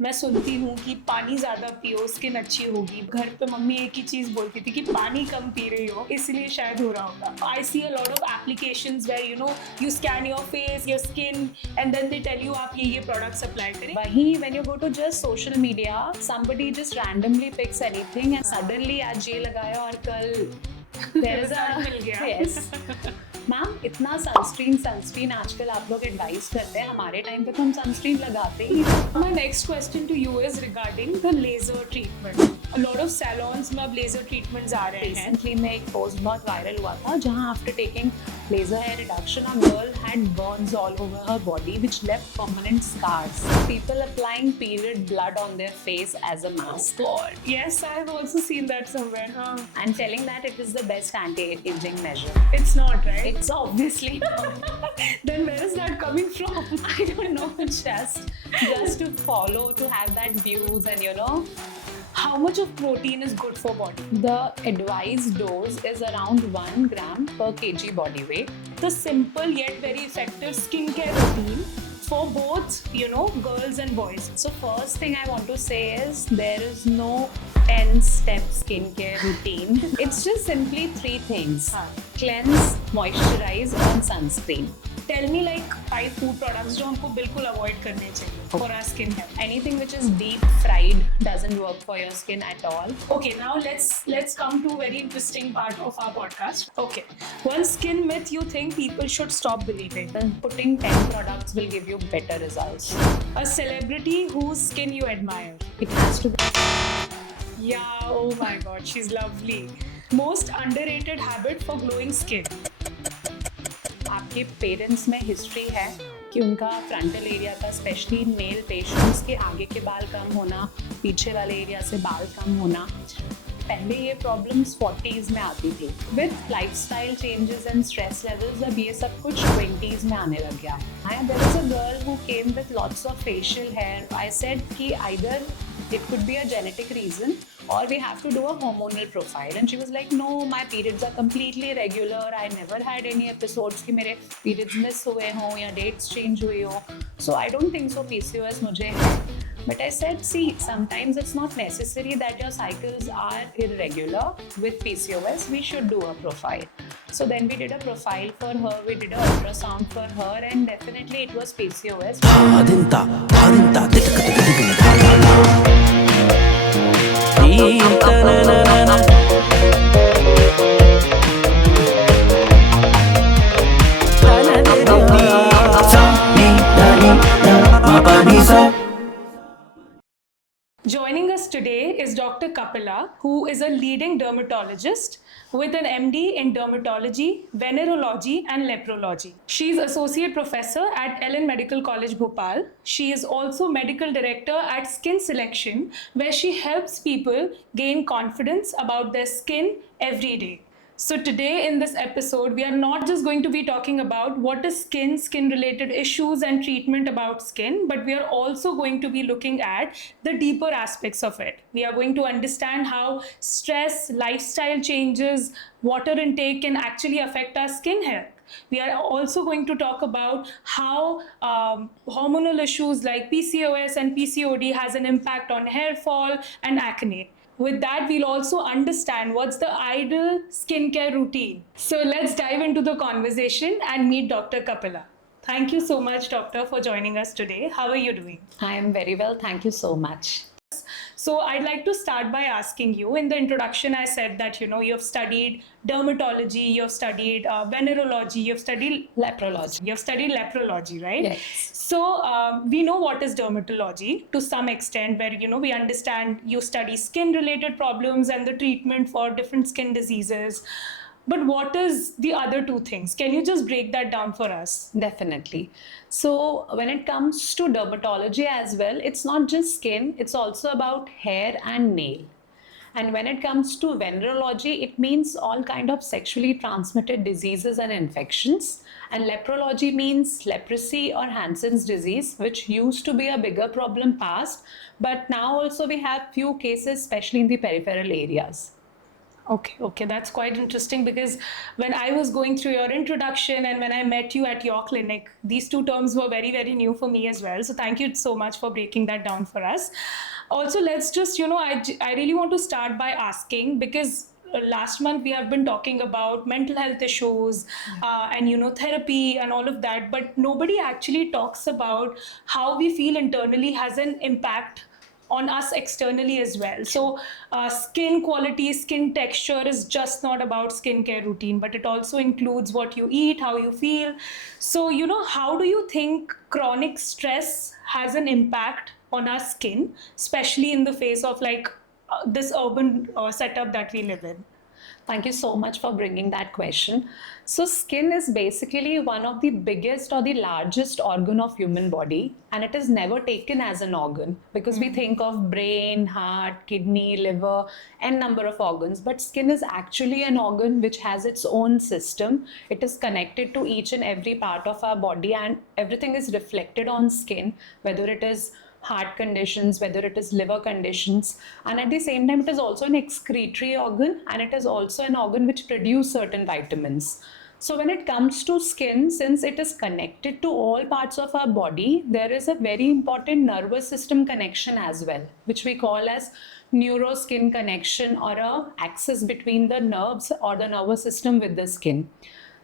मैं सुनती हूँ कि पानी ज़्यादा पियो, स्किन अच्छी होगी। घर पे मम्मी एक ही चीज़ बोलती थी कि पानी कम पी रही हो, इसलिए शायद हो रहा होगा। I see a lot of applications where you scan your face, your skin and then they tell you आप ये प्रोडक्ट्स अप्लाई करें। वहीं when you go to just social media, somebody just randomly picks anything and suddenly आज ये लगाया और कल there is a मिल गया। yes. मैम इतना सनस्क्रीन आजकल आप लोग एडवाइस करते हैं, हमारे टाइम पे तो हम सनस्क्रीन लगाते ही। My next question to you is regarding the laser treatment. A lot of salons में अब laser treatments आ रहे हैं। Recently में एक पोस्ट बहुत वायरल हुआ था जहां after taking laser hair reduction a girl had burns all over her body which left permanent scars. People applying period blood on their face as a mask. God. Yes, I have also seen that somewhere. And telling that it is the best anti-aging measure. It's not, right? It's obviously Then where is that coming from? I don't know, just to follow, to have that views and you know. How much of protein is good for body? The advised dose is around 1 gram per kg body weight. The simple yet very effective skincare routine for both, girls and boys. So first thing I want to say is there is no 10-step skincare routine. It's just simply 3 things. Cleanse, moisturize and sunscreen. Tell me like 5 food products जो हमको बिल्कुल avoid करने चाहिए for our skin health. Anything which is deep fried doesn't work for your skin at all. Okay, now let's come to a very interesting part of our podcast. Okay, one skin myth you think people should stop believing. Then putting 10 products will give you better results. A celebrity whose skin you admire. It has to be. Yeah, oh my God, she's lovely. Most underrated habit for glowing skin. आपके पेरेंट्स में हिस्ट्री है कि उनका frontal area का specially male patients के आगे के बाल कम होना, पीछे वाले एरिया से बाल कम होना, पहले ये प्रॉब्लम्स 40s में आती थी। With lifestyle changes and stress levels अब ये सब कुछ 20s में आने लग गया है। There is a girl who came with lots of facial hair. I said कि either it could be a genetic reason or we have to do a hormonal profile, and she was like no, my periods are completely regular, I never had any episodes कि मेरे periods miss हुए हों या dates change हुई हो, so I don't think so PCOS मुझे है। But I said, see, sometimes it's not necessary that your cycles are irregular. With PCOS, we should do a profile. So then we did a profile for her, we did an ultrasound for her, and definitely it was PCOS. Joining us today is Dr. Kapila, who is a leading dermatologist with an MD in dermatology, venerology, and leprology. She is associate professor at Ellen Medical College, Bhopal. She is also medical director at Skin Selection, where she helps people gain confidence about their skin every day. So today in this episode, we are not just going to be talking about what is skin-related issues and treatment about skin, but we are also going to be looking at the deeper aspects of it. We are going to understand how stress, lifestyle changes, water intake can actually affect our skin health. We are also going to talk about how hormonal issues like PCOS and PCOD has an impact on hair fall and acne. With that, we'll also understand what's the ideal skincare routine. So let's dive into the conversation and meet Dr. Kapila. Thank you so much, Doctor, for joining us today. How are you doing? I am very well. Thank you so much. So I'd like to start by asking you, in the introduction, I said that, you've studied dermatology, you've studied venerology, you've studied leprology, right? Yes. So we know what is dermatology to some extent, where, we understand you study skin-related problems and the treatment for different skin diseases. But what is the other two things? Can you just break that down for us? Definitely. So when it comes to dermatology as well, it's not just skin, it's also about hair and nail. And when it comes to venerology, it means all kind of sexually transmitted diseases and infections. And leprology means leprosy or Hansen's disease, which used to be a bigger problem past, but now also we have few cases, especially in the peripheral areas. Okay, that's quite interesting because when I was going through your introduction and when I met you at your clinic, these two terms were very, very new for me as well. So thank you so much for breaking that down for us. Also, let's just, I really want to start by asking because last month we have been talking about mental health issues and therapy and all of that, but nobody actually talks about how we feel internally has an impact on us externally as well. So, skin quality, skin texture is just not about skincare routine, but it also includes what you eat, how you feel. So, how do you think chronic stress has an impact on our skin, especially in the face of like this urban setup that we live in? Thank you so much for bringing that question. So skin is basically one of the biggest or the largest organ of human body, and it is never taken as an organ because we think of brain, heart, kidney, liver, and number of organs, but skin is actually an organ which has its own system. It is connected to each and every part of our body, and everything is reflected on skin, whether it is heart conditions, whether it is liver conditions, and at the same time it is also an excretory organ, and it is also an organ which produces certain vitamins. So when it comes to skin, since it is connected to all parts of our body, there is a very important nervous system connection as well, which we call as neuroskin connection, or a axis between the nerves or the nervous system with the skin.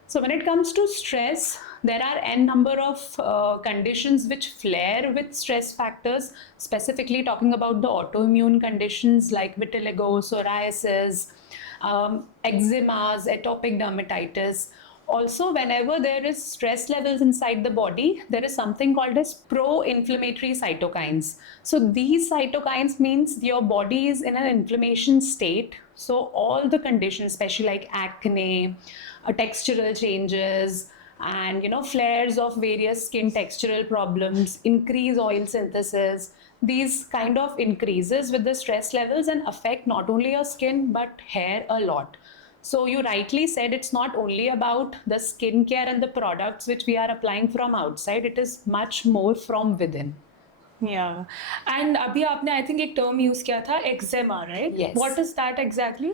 So when it comes to stress, there are n number of conditions which flare with stress factors, specifically talking about the autoimmune conditions like vitiligo, psoriasis, eczemas, atopic dermatitis. Also, whenever there is stress levels inside the body, there is something called as pro-inflammatory cytokines. So these cytokines means your body is in an inflammation state. So all the conditions, especially like acne, textural changes, and flares of various skin textural problems, increase oil synthesis, these kind of increases with the stress levels and affect not only your skin but hair a lot. So you rightly said it's not only about the skincare and the products which we are applying from outside, it is much more from within. Yeah. And अभी आपने I think एक term use किया था eczema, right? Yes. What is that exactly?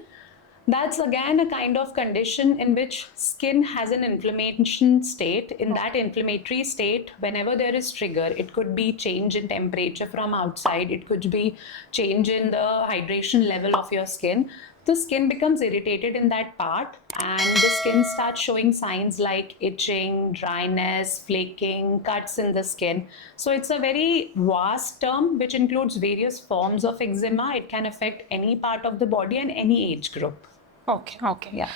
That's again a kind of condition in which skin has an inflammation state. In that inflammatory state, whenever there is trigger, it could be change in temperature from outside, it could be change in the hydration level of your skin. The skin becomes irritated in that part, and the skin starts showing signs like itching, dryness, flaking, cuts in the skin. So it's a very vast term which includes various forms of eczema. It can affect any part of the body and any age group. Okay. Yeah.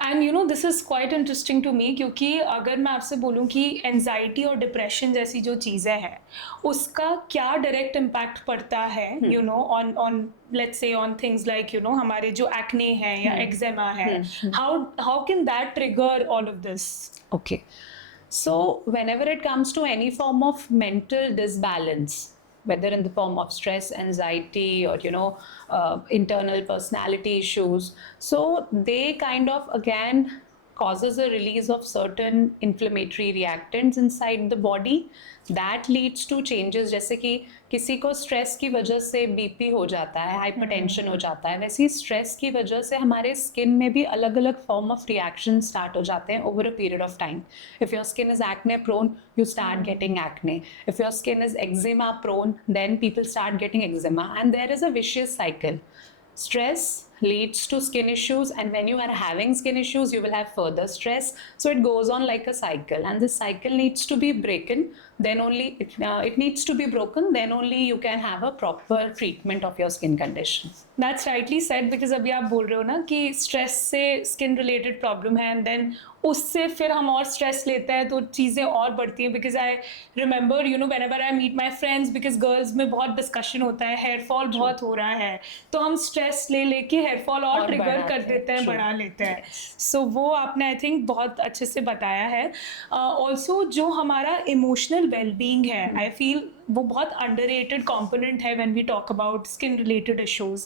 And this is quite interesting to me क्योंकि अगर मैं आपसे बोलूँ कि एनजाइटी और डिप्रेशन जैसी जो चीज़ें हैं उसका क्या डायरेक्ट इम्पैक्ट पड़ता है on let's say on things like हमारे जो एक्ने है या एक्जेमा है how can that trigger all of this? Okay. So whenever it comes to any form of mental disbalance, whether in the form of stress, anxiety, or internal personality issues, so they kind of again causes a release of certain inflammatory reactants inside the body that leads to changes. जैसे कि किसी को स्ट्रेस की वजह से बीपी हो जाता है, हाइपरटेंशन हो जाता है, वैसे ही स्ट्रेस की वजह से हमारे स्किन में भी अलग अलग फॉर्म ऑफ रिएक्शन स्टार्ट हो जाते हैं over a period of time. If your skin is acne prone, you start getting acne. If your skin is eczema prone, then people start getting eczema, and there is a vicious cycle. Stress leads to skin issues, and when you are having skin issues you will have further stress, so it goes on like a cycle, and this cycle needs to be broken. Then only it needs to be broken, then only you can have a proper treatment of your skin condition. That's rightly said because अभी आप बोल रहे हो ना कि स्ट्रेस से skin related problem है and then उससे फिर हम और स्ट्रेस लेते हैं तो चीज़ें और बढ़ती हैं. Because I remember whenever I meet my friends, because girls में बहुत डिस्कशन होता है, हेयर फॉल बहुत हो रहा है तो हम स्ट्रेस ले लेके हेयर फॉल और ट्रिगर कर देते हैं, बढ़ा लेते हैं. सो वो आपने आई थिंक बहुत अच्छे से बताया है. ऑल्सो जो हमारा इमोशनल वेलबींग है, आई फील वो बहुत अंडररेटेड कंपोनेंट है when we talk about skin related issues.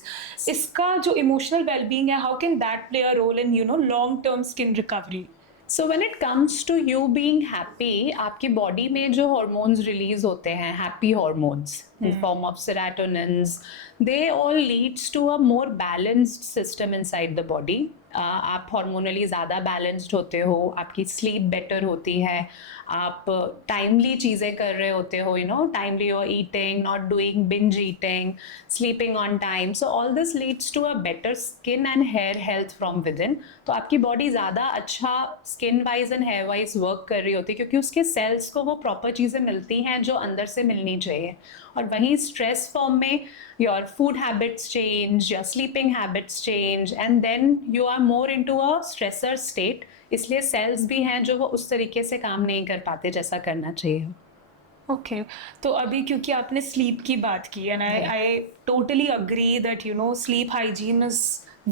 इसका जो इमोशनल वेलबींग है, how can that play a role in long term skin recovery? So when it comes to you being happy, आपकी body में जो hormones release होते हैं, happy hormones in form of serotonins, they all leads to a more balanced system inside the body. आप hormonally ज़्यादा बैलेंस्ड होते हो, आपकी स्लीप बेटर होती है, आप टाइमली चीज़ें कर रहे होते हो, you know, timely you are eating, not doing binge eating, sleeping on time. So all this leads to a better skin and hair health from within. तो आपकी बॉडी ज़्यादा अच्छा skin wise and hair wise work कर रही होती है, क्योंकि उसके सेल्स को वो प्रॉपर चीज़ें मिलती हैं जो अंदर से मिलनी चाहिए. और वहीं स्ट्रेस फॉर्म में your food habits change, your sleeping habits change, and then you are more into a stressor state. इसलिए सेल्स भी हैं जो वो उस तरीके से काम नहीं कर पाते जैसा करना चाहिए. ओके तो अभी क्योंकि आपने स्लीप की बात की and I totally agree that you no sleep hygiene is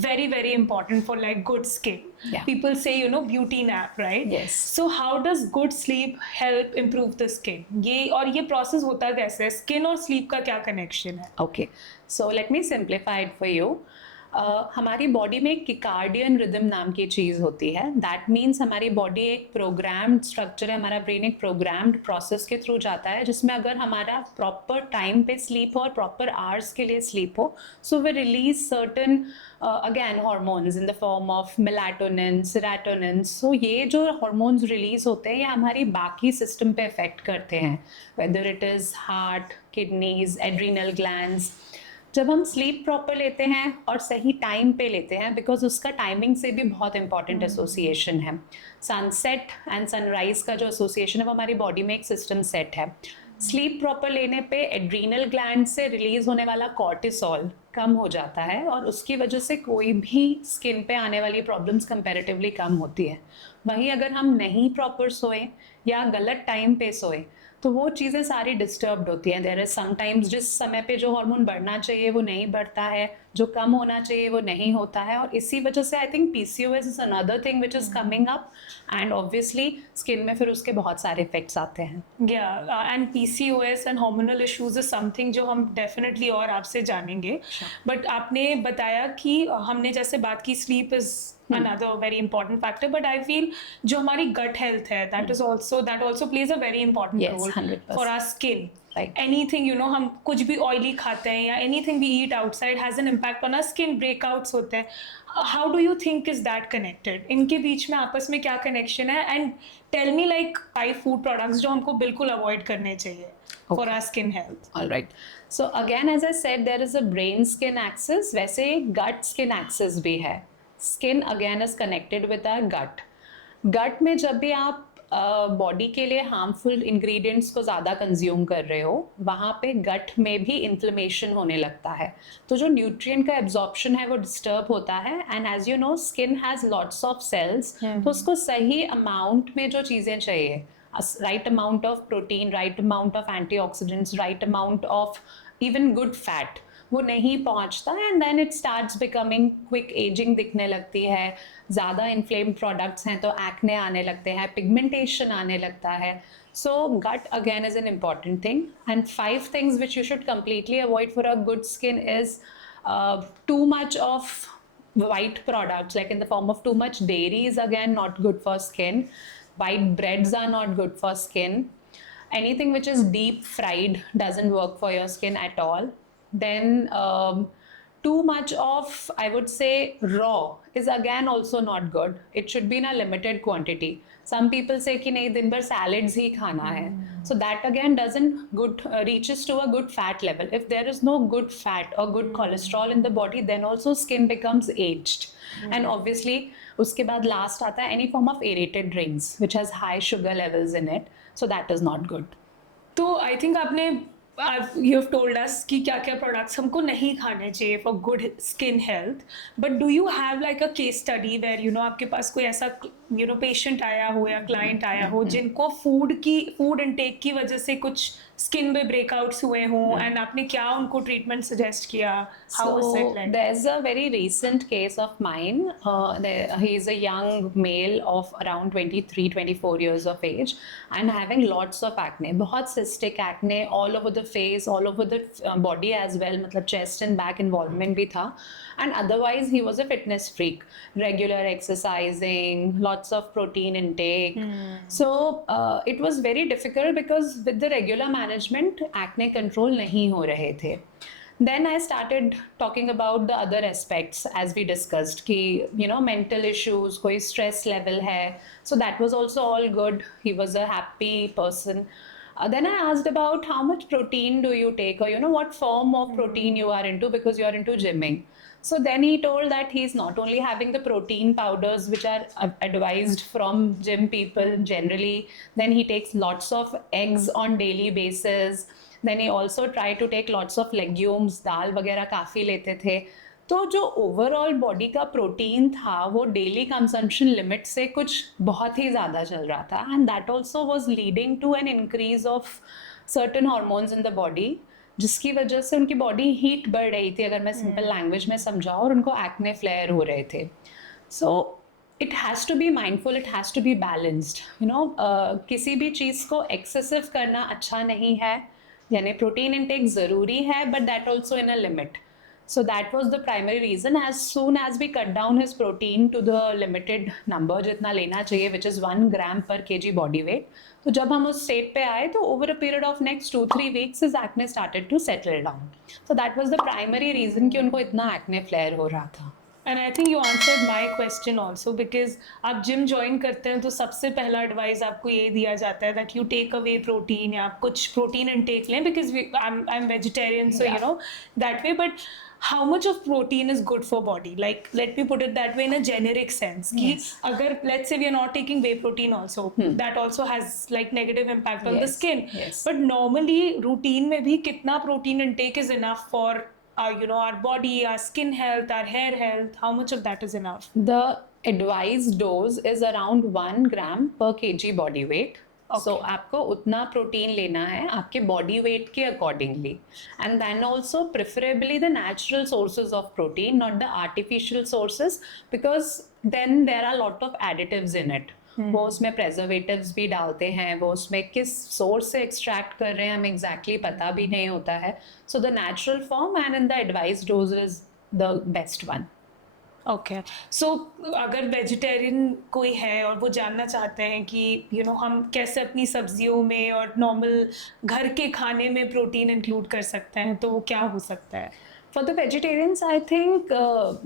very important for like good skin. Yeah. People say, you know, beauty nap, right? Yes. So how does good sleep help improve the skin? ये process होता कैसे है? Skin और sleep का क्या connection है? Okay, so let me simplify it for you. हमारी बॉडी में किकार्डियन रिदम नाम की चीज़ होती है. दैट मीन्स हमारी बॉडी एक प्रोग्राम्ड स्ट्रक्चर है, हमारा ब्रेन एक प्रोग्राम्ड प्रोसेस के थ्रू जाता है, जिसमें अगर हमारा प्रॉपर टाइम पे स्लीप हो और प्रॉपर आवर्स के लिए स्लीप हो, so we release certain again hormones in the form of melatonin, serotonin. So ये जो हार्मोन्स रिलीज होते हैं ये हमारी बाकी सिस्टम पे इफेक्ट करते हैं, whether it is heart, kidneys, adrenal glands. जब हम स्लीप प्रॉपर लेते हैं और सही टाइम पे लेते हैं, बिकॉज उसका टाइमिंग से भी बहुत इंपॉर्टेंट एसोसिएशन है. सनसेट एंड सनराइज का जो एसोसिएशन है वो हमारी बॉडी में एक सिस्टम सेट है. स्लीप प्रॉपर लेने पे एड्रीनल ग्लैंड से रिलीज होने वाला कॉर्टिसोल कम हो जाता है और उसकी वजह से कोई भी स्किन पे आने वाली प्रॉब्लम्स कंपैरेटिवली कम होती है. वहीं अगर हम नहीं प्रॉपर सोए या गलत टाइम पे सोए तो वो चीज़ें सारी डिस्टर्ब्ड होती हैं. देयर इज समटाइम्स जिस समय पे जो हार्मोन बढ़ना चाहिए वो नहीं बढ़ता है, जो कम होना चाहिए वो नहीं होता है, और इसी वजह से I think PCOS is another thing which is coming up, and obviously skin में फिर उसके बहुत सारे इफेक्ट्स आते हैं. And PCOS and hormonal issues is something जो हम डेफिनेटली और आपसे जानेंगे. बट आपने बताया कि हमने जैसे बात की sleep is another very important factor, but I feel जो हमारी gut health है that also plays a very important Yes, role 100%. for our skin. Right. Anything, you know, हम कुछ भी oily खाते हैं या anything we eat outside has an impact on our skin. breakouts होते हैं. How do you think is that connected? इनके बीच में आपस में क्या connection है? And tell me like 5 food products जो हमको बिल्कुल avoid करने चाहिए for our skin health. All right. So again, as I said, there is a brain skin axis. वैसे gut skin axis भी है. Skin again is connected with our gut. Gut में जब भी आप बॉडी के लिए हार्मफुल इंग्रेडिएंट्स को ज़्यादा कंज्यूम कर रहे हो, वहाँ पे गट में भी इन्फ्लेमेशन होने लगता है. तो जो न्यूट्रिएंट का एब्जॉर्प्शन है वो डिस्टर्ब होता है. And as you know skin has lots of cells, तो उसको सही अमाउंट में जो चीज़ें चाहिए, right amount of protein, right amount of antioxidants, right amount of even good fat, वो नहीं पहुंचता. And then it starts becoming quick ageing दिखने लगती है. ज़्यादा इन्फ्लेम्ड प्रोडक्ट्स हैं तो एक्ने आने लगते हैं, पिगमेंटेशन आने लगता है. So gut again is an important thing. And 5 things which you should completely avoid for a good skin is too much of white products, like in the form of too much dairy is again not good for skin. White breads are not good for skin. Anything which is deep fried doesn't work for your skin at all. Then too much of, I would say, raw is again also not good. It should be in a limited quantity. Some people say कि नहीं दिन भर salads ही खाना है. So that again doesn't reaches to a good fat level. If there is no good fat or good cholesterol in the body, then also skin becomes aged. And obviously उसके बाद last आता है any form of aerated drinks which has high sugar levels in it. So that is not good. तो I think आपने you have told us कि क्या क्या products हमको नहीं खाने चाहिए for good skin health. But do you have like a case study where you know आपके पास कोई ऐसा you know patient आया हो या client आया हो जिनको food intake की वजह से कुछ skin में breakouts हुए हों and आपने क्या उनको treatment suggest किया? How was it like? There's a very recent case of mine. He is a young male of around 23-24 years of age and having lots of acne. बहुत cystic acne all over the face, all over the body as well. मतलब chest and back involvement भी था. And otherwise he was a fitness freak. Regular exercising, lots lots of protein intake. So it was very difficult because with the regular management acne control नहीं हो रहे थे. Then I started talking about the other aspects as we discussed कि mental issues, कोई stress level है. So that was also all good. He was a happy person. Then I asked about how much protein do you take, or what form of protein you are into, because you are into gymming. So then he told that he's not only having the protein powders which are advised from gym people generally, then he takes lots of eggs on daily basis. Then he also tried to take lots of legumes, दाल वगैरह काफ़ी लेते थे. तो जो overall body का प्रोटीन था वो daily consumption limit से कुछ बहुत ही ज़्यादा चल रहा था, and that also was leading to an increase of certain hormones in the body, जिसकी वजह से उनकी बॉडी हीट बढ़ रही थी, अगर मैं सिंपल लैंग्वेज में समझाऊँ, और उनको एक्ने फ्लेयर हो रहे थे. So it has to be mindful, it has to be balanced. किसी भी चीज़ को एक्सेसिव करना अच्छा नहीं है, यानी प्रोटीन इनटेक ज़रूरी है, but that also in a limit. So that was the primary reason. As soon as we cut down his protein to the limited number जितना लेना चाहिए, which is 1 gram per kg body weight, तो जब हम उस state पे आए तो over a period of next 2-3 weeks his acne started to settle down. So that was the primary reason कि उनको इतना acne flare हो रहा था. And I think you answered my question also, because आप जिम ज्वाइन करते हैं तो सबसे पहला एडवाइस आपको ये दिया जाता है that you take away protein, या आप कुछ प्रोटीन इनटेक लें, because I'm vegetarian, so that way. But how much of protein is good for body? Like, let me put it that way in a generic sense. कि अगर let's say we are not taking whey protein also, that also has like negative impact on the skin. But normally routine में भी कितना protein intake is enough for our body, our skin health, our hair health? How much of that is enough? The advised dose is around 1 gram per kg body weight. So आपको उतना प्रोटीन लेना है आपके body weight के accordingly, and then also preferably the natural sources of protein, not the artificial sources, because then there are lot of additives in it. वो उसमें प्रेजर्वेटिव्स भी डालते हैं, वो उसमें किस सोर्स से एक्सट्रैक्ट कर रहे हैं हमें एग्जैक्टली पता भी नहीं होता है. So the natural form and in the advised dose is the best one. Okay, so अगर वेजिटेरियन कोई है और वो जानना चाहते हैं कि हम कैसे अपनी सब्जियों में और नॉर्मल घर के खाने में प्रोटीन इंक्लूड कर सकते हैं, तो वो क्या हो सकता है? For the vegetarians I think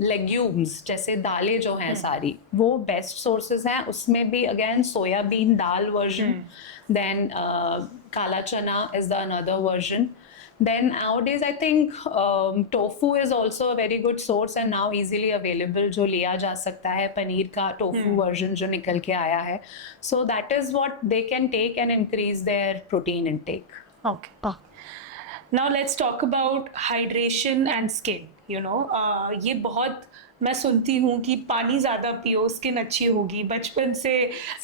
legumes जैसे दालें जो हैं सारी वो बेस्ट सोर्सेज हैं. उसमें भी अगेन सोयाबीन दाल वर्जन, देन काला चना is the another version. Then nowadays I think tofu is also a very good source and now easily available, जो लिया जा सकता है, पनीर का tofu version जो निकल के आया है. So that is what they can take and increase their protein intake. Okay. Now let's talk about hydration and skin. ये बहुत मैं सुनती हूँ कि पानी ज़्यादा पियो स्किन अच्छी होगी. बचपन से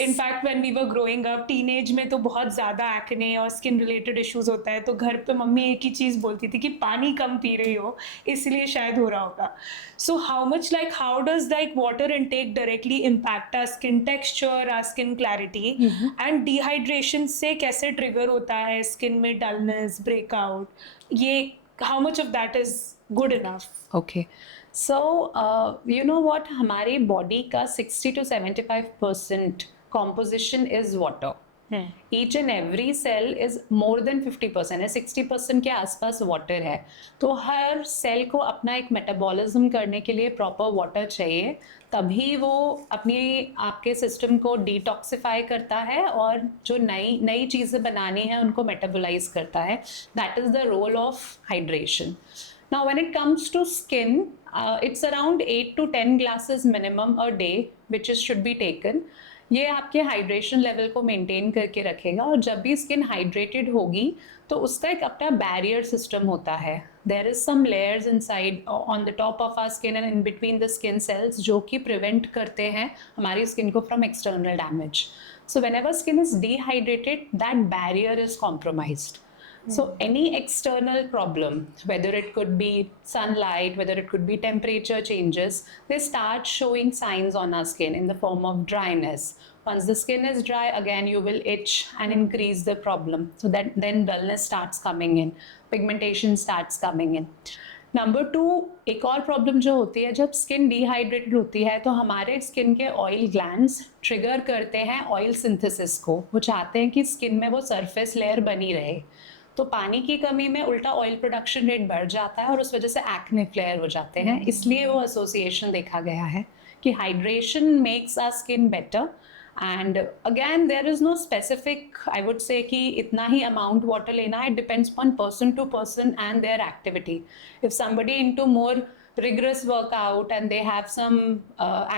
in fact when we were growing up, teenage में तो बहुत ज़्यादा एक्ने और स्किन रिलेटेड इश्यूज होता है, तो घर पे मम्मी एक ही चीज़ बोलती थी कि पानी कम पी रही हो इसलिए शायद हो रहा होगा. So how does water intake directly impact our skin texture, our skin clarity, and dehydration से कैसे ट्रिगर होता है स्किन में डलनेस, ब्रेकआउट, ये how much of that is good enough? Okay. So, you know what? हमारी बॉडी का 60 to 75% composition is water. Each and every cell is more than 50% है, 60% के आसपास वाटर है. तो हर सेल को अपना एक मेटाबॉलिज्म करने के लिए प्रॉपर वाटर चाहिए, तभी वो अपनी आपके सिस्टम को डिटॉक्सिफाई करता है और जो नई चीज़ें बनानी है उनको मेटाबोलाइज करता है. That is the role of hydration. Now when it comes to skin, it's around 8 to 10 glasses minimum a day which should be taken. ये आपके हाइड्रेशन लेवल को मेंटेन करके रखेगा, और जब भी स्किन हाइड्रेटेड होगी तो उसका एक अपना बैरियर सिस्टम होता है. There is some layers inside on the top of our skin and in between the skin cells जो कि प्रिवेंट करते हैं हमारी स्किन को from external damage. So whenever skin is dehydrated, that barrier is compromised. So any external problem, whether it could be sunlight, whether it could be temperature changes, they start showing signs on our skin in the form of dryness. Once the skin is dry, again you will itch and increase the problem. So that then dullness starts coming in, pigmentation starts coming in. Number 2, एक और प्रॉब्लम जो होती है, जब skin dehydrated होती है तो हमारे स्किन के ऑयल ग्लैंड्स ट्रिगर करते हैं ऑयल सिंथेसिस को। वो चाहते हैं कि स्किन में वो सरफेस लेयर बनी रहे, तो पानी की कमी में उल्टा ऑयल प्रोडक्शन रेट बढ़ जाता है और उस वजह से एक्ने फ्लेयर हो जाते हैं। इसलिए वो एसोसिएशन देखा गया है कि hydration makes our skin better. And again there is no specific, I would say कि इतना ही अमाउंट वाटर लेना है। It depends on person to person and their activity. If somebody into more rigorous workout and they have some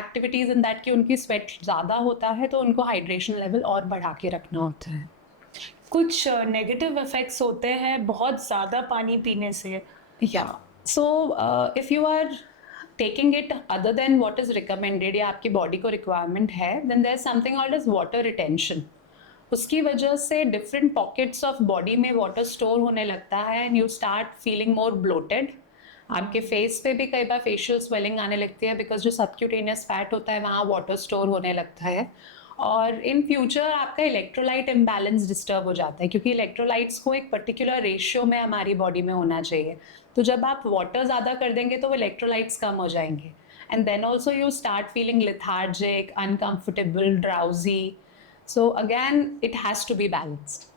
activities in that कि उनकी sweat ज़्यादा होता है तो उनको hydration level और बढ़ा के रखना होता है। कुछ नेगेटिव इफेक्ट्स होते हैं बहुत ज़्यादा पानी पीने से। Yeah. So if you are taking it other than what is recommended या आपकी बॉडी को रिक्वायरमेंट है, then there is something called as water retention. उसकी वजह से डिफरेंट पॉकेट्स ऑफ बॉडी में वाटर स्टोर होने लगता है and you start feeling more bloated. आपके फेस पे भी कई बार फेशियल स्वेलिंग आने लगती है बिकॉज जो सबक्यूटेनियस फैट होता है वहाँ वाटर स्टोर होने लगता है। और इन फ्यूचर आपका इलेक्ट्रोलाइट इम्बैलेंस डिस्टर्ब हो जाता है क्योंकि इलेक्ट्रोलाइट्स को एक पर्टिकुलर रेशियो में हमारी बॉडी में होना चाहिए। तो जब आप वाटर ज़्यादा कर देंगे तो वो इलेक्ट्रोलाइट्स कम हो जाएंगे and then also you start feeling lethargic, uncomfortable, drowsy. So again, it has to be balanced.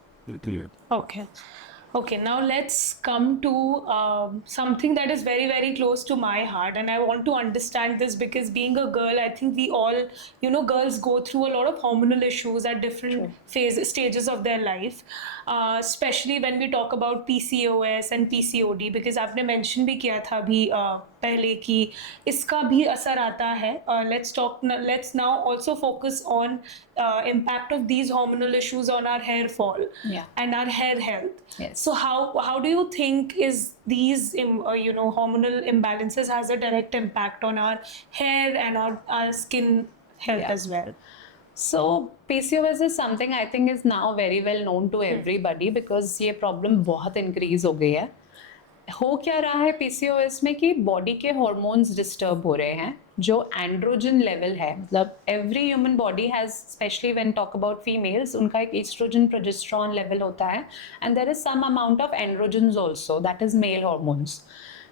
Okay. Okay, now let's come to something that is very, very close to my heart, and I want to understand this because being a girl, I think we all, girls go through a lot of hormonal issues at different stages of their life, especially when we talk about PCOS and PCOD, because आपने mention भी किया था अभी पहले कि इसका भी असर आता है। Let's now also focus on impact of these hormonal issues on our hair fall and our hair health. Yes. So how do you think is these hormonal imbalances has a direct impact on our hair and our skin health as well? So PCOS is something I think is now very well known to everybody because ये problem बहुत increase हो गई है। हो क्या रहा है PCOS में कि बॉडी के हॉर्मोन्स डिस्टर्ब हो रहे हैं। जो एंड्रोजन लेवल है, मतलब every human body has, specially when talk about females, उनका एक एस्ट्रोजन प्रोजेस्टेरॉन लेवल होता है and there is some amount of androgens also, that is male hormones.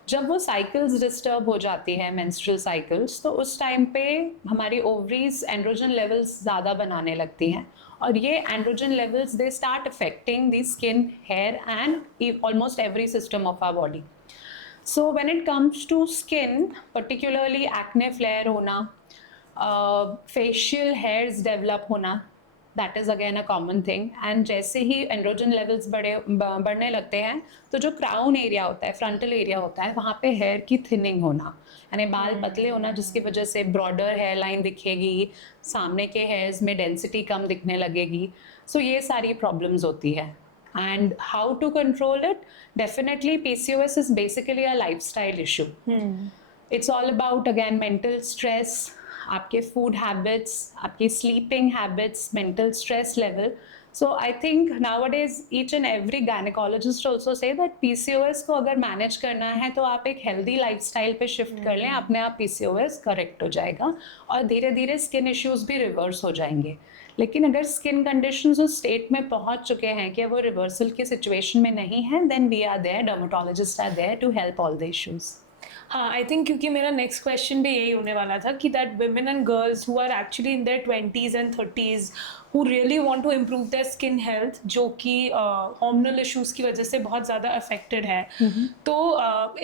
जब वो साइकिल्स डिस्टर्ब हो जाती है, मेंस्ट्रुअल साइकिल्स, तो उस टाइम पे हमारी ओवरीज एंड्रोजन लेवल्स ज़्यादा बनाने लगती हैं और ये androgen levels they start affecting the skin, hair and almost every system of our body. So when it comes to skin, particularly acne flare होना, facial hairs develop होना, that is again a common thing. And जैसे ही androgen levels बढ़ने लगते हैं तो जो crown area होता है, फ्रंटल एरिया होता है, वहाँ पे हेयर की थिनिंग होना, यानी बाल पतले होना, जिसकी वजह से ब्रॉडर हेयर लाइन दिखेगी, सामने के हेयर्स में डेंसिटी कम दिखने लगेगी। सो ये सारी प्रॉब्लम्स होती है। And how to control it? Definitely PCOS is basically a lifestyle issue. It's all about again mental stress, आपके food habits, आपकी sleeping habits, mental stress level. So I think nowadays each and every gynecologist also say that PCOS को अगर manage करना है तो आप एक healthy lifestyle पे shift कर लें, अपने आप PCOS correct हो जाएगा और धीरे धीरे skin issues भी reverse हो जाएंगे। लेकिन अगर स्किन कंडीशंस उस स्टेट में पहुंच चुके हैं कि वो रिवर्सल की सिचुएशन में नहीं है, then we are there, dermatologist are there to help all the issues. हाँ, आई थिंक क्योंकि मेरा नेक्स्ट क्वेश्चन भी यही होने वाला था कि that women and girls who are actually in their 20s and 30s who really want to improve their skin health, जो कि hormonal issues की वजह से बहुत ज़्यादा affected है। तो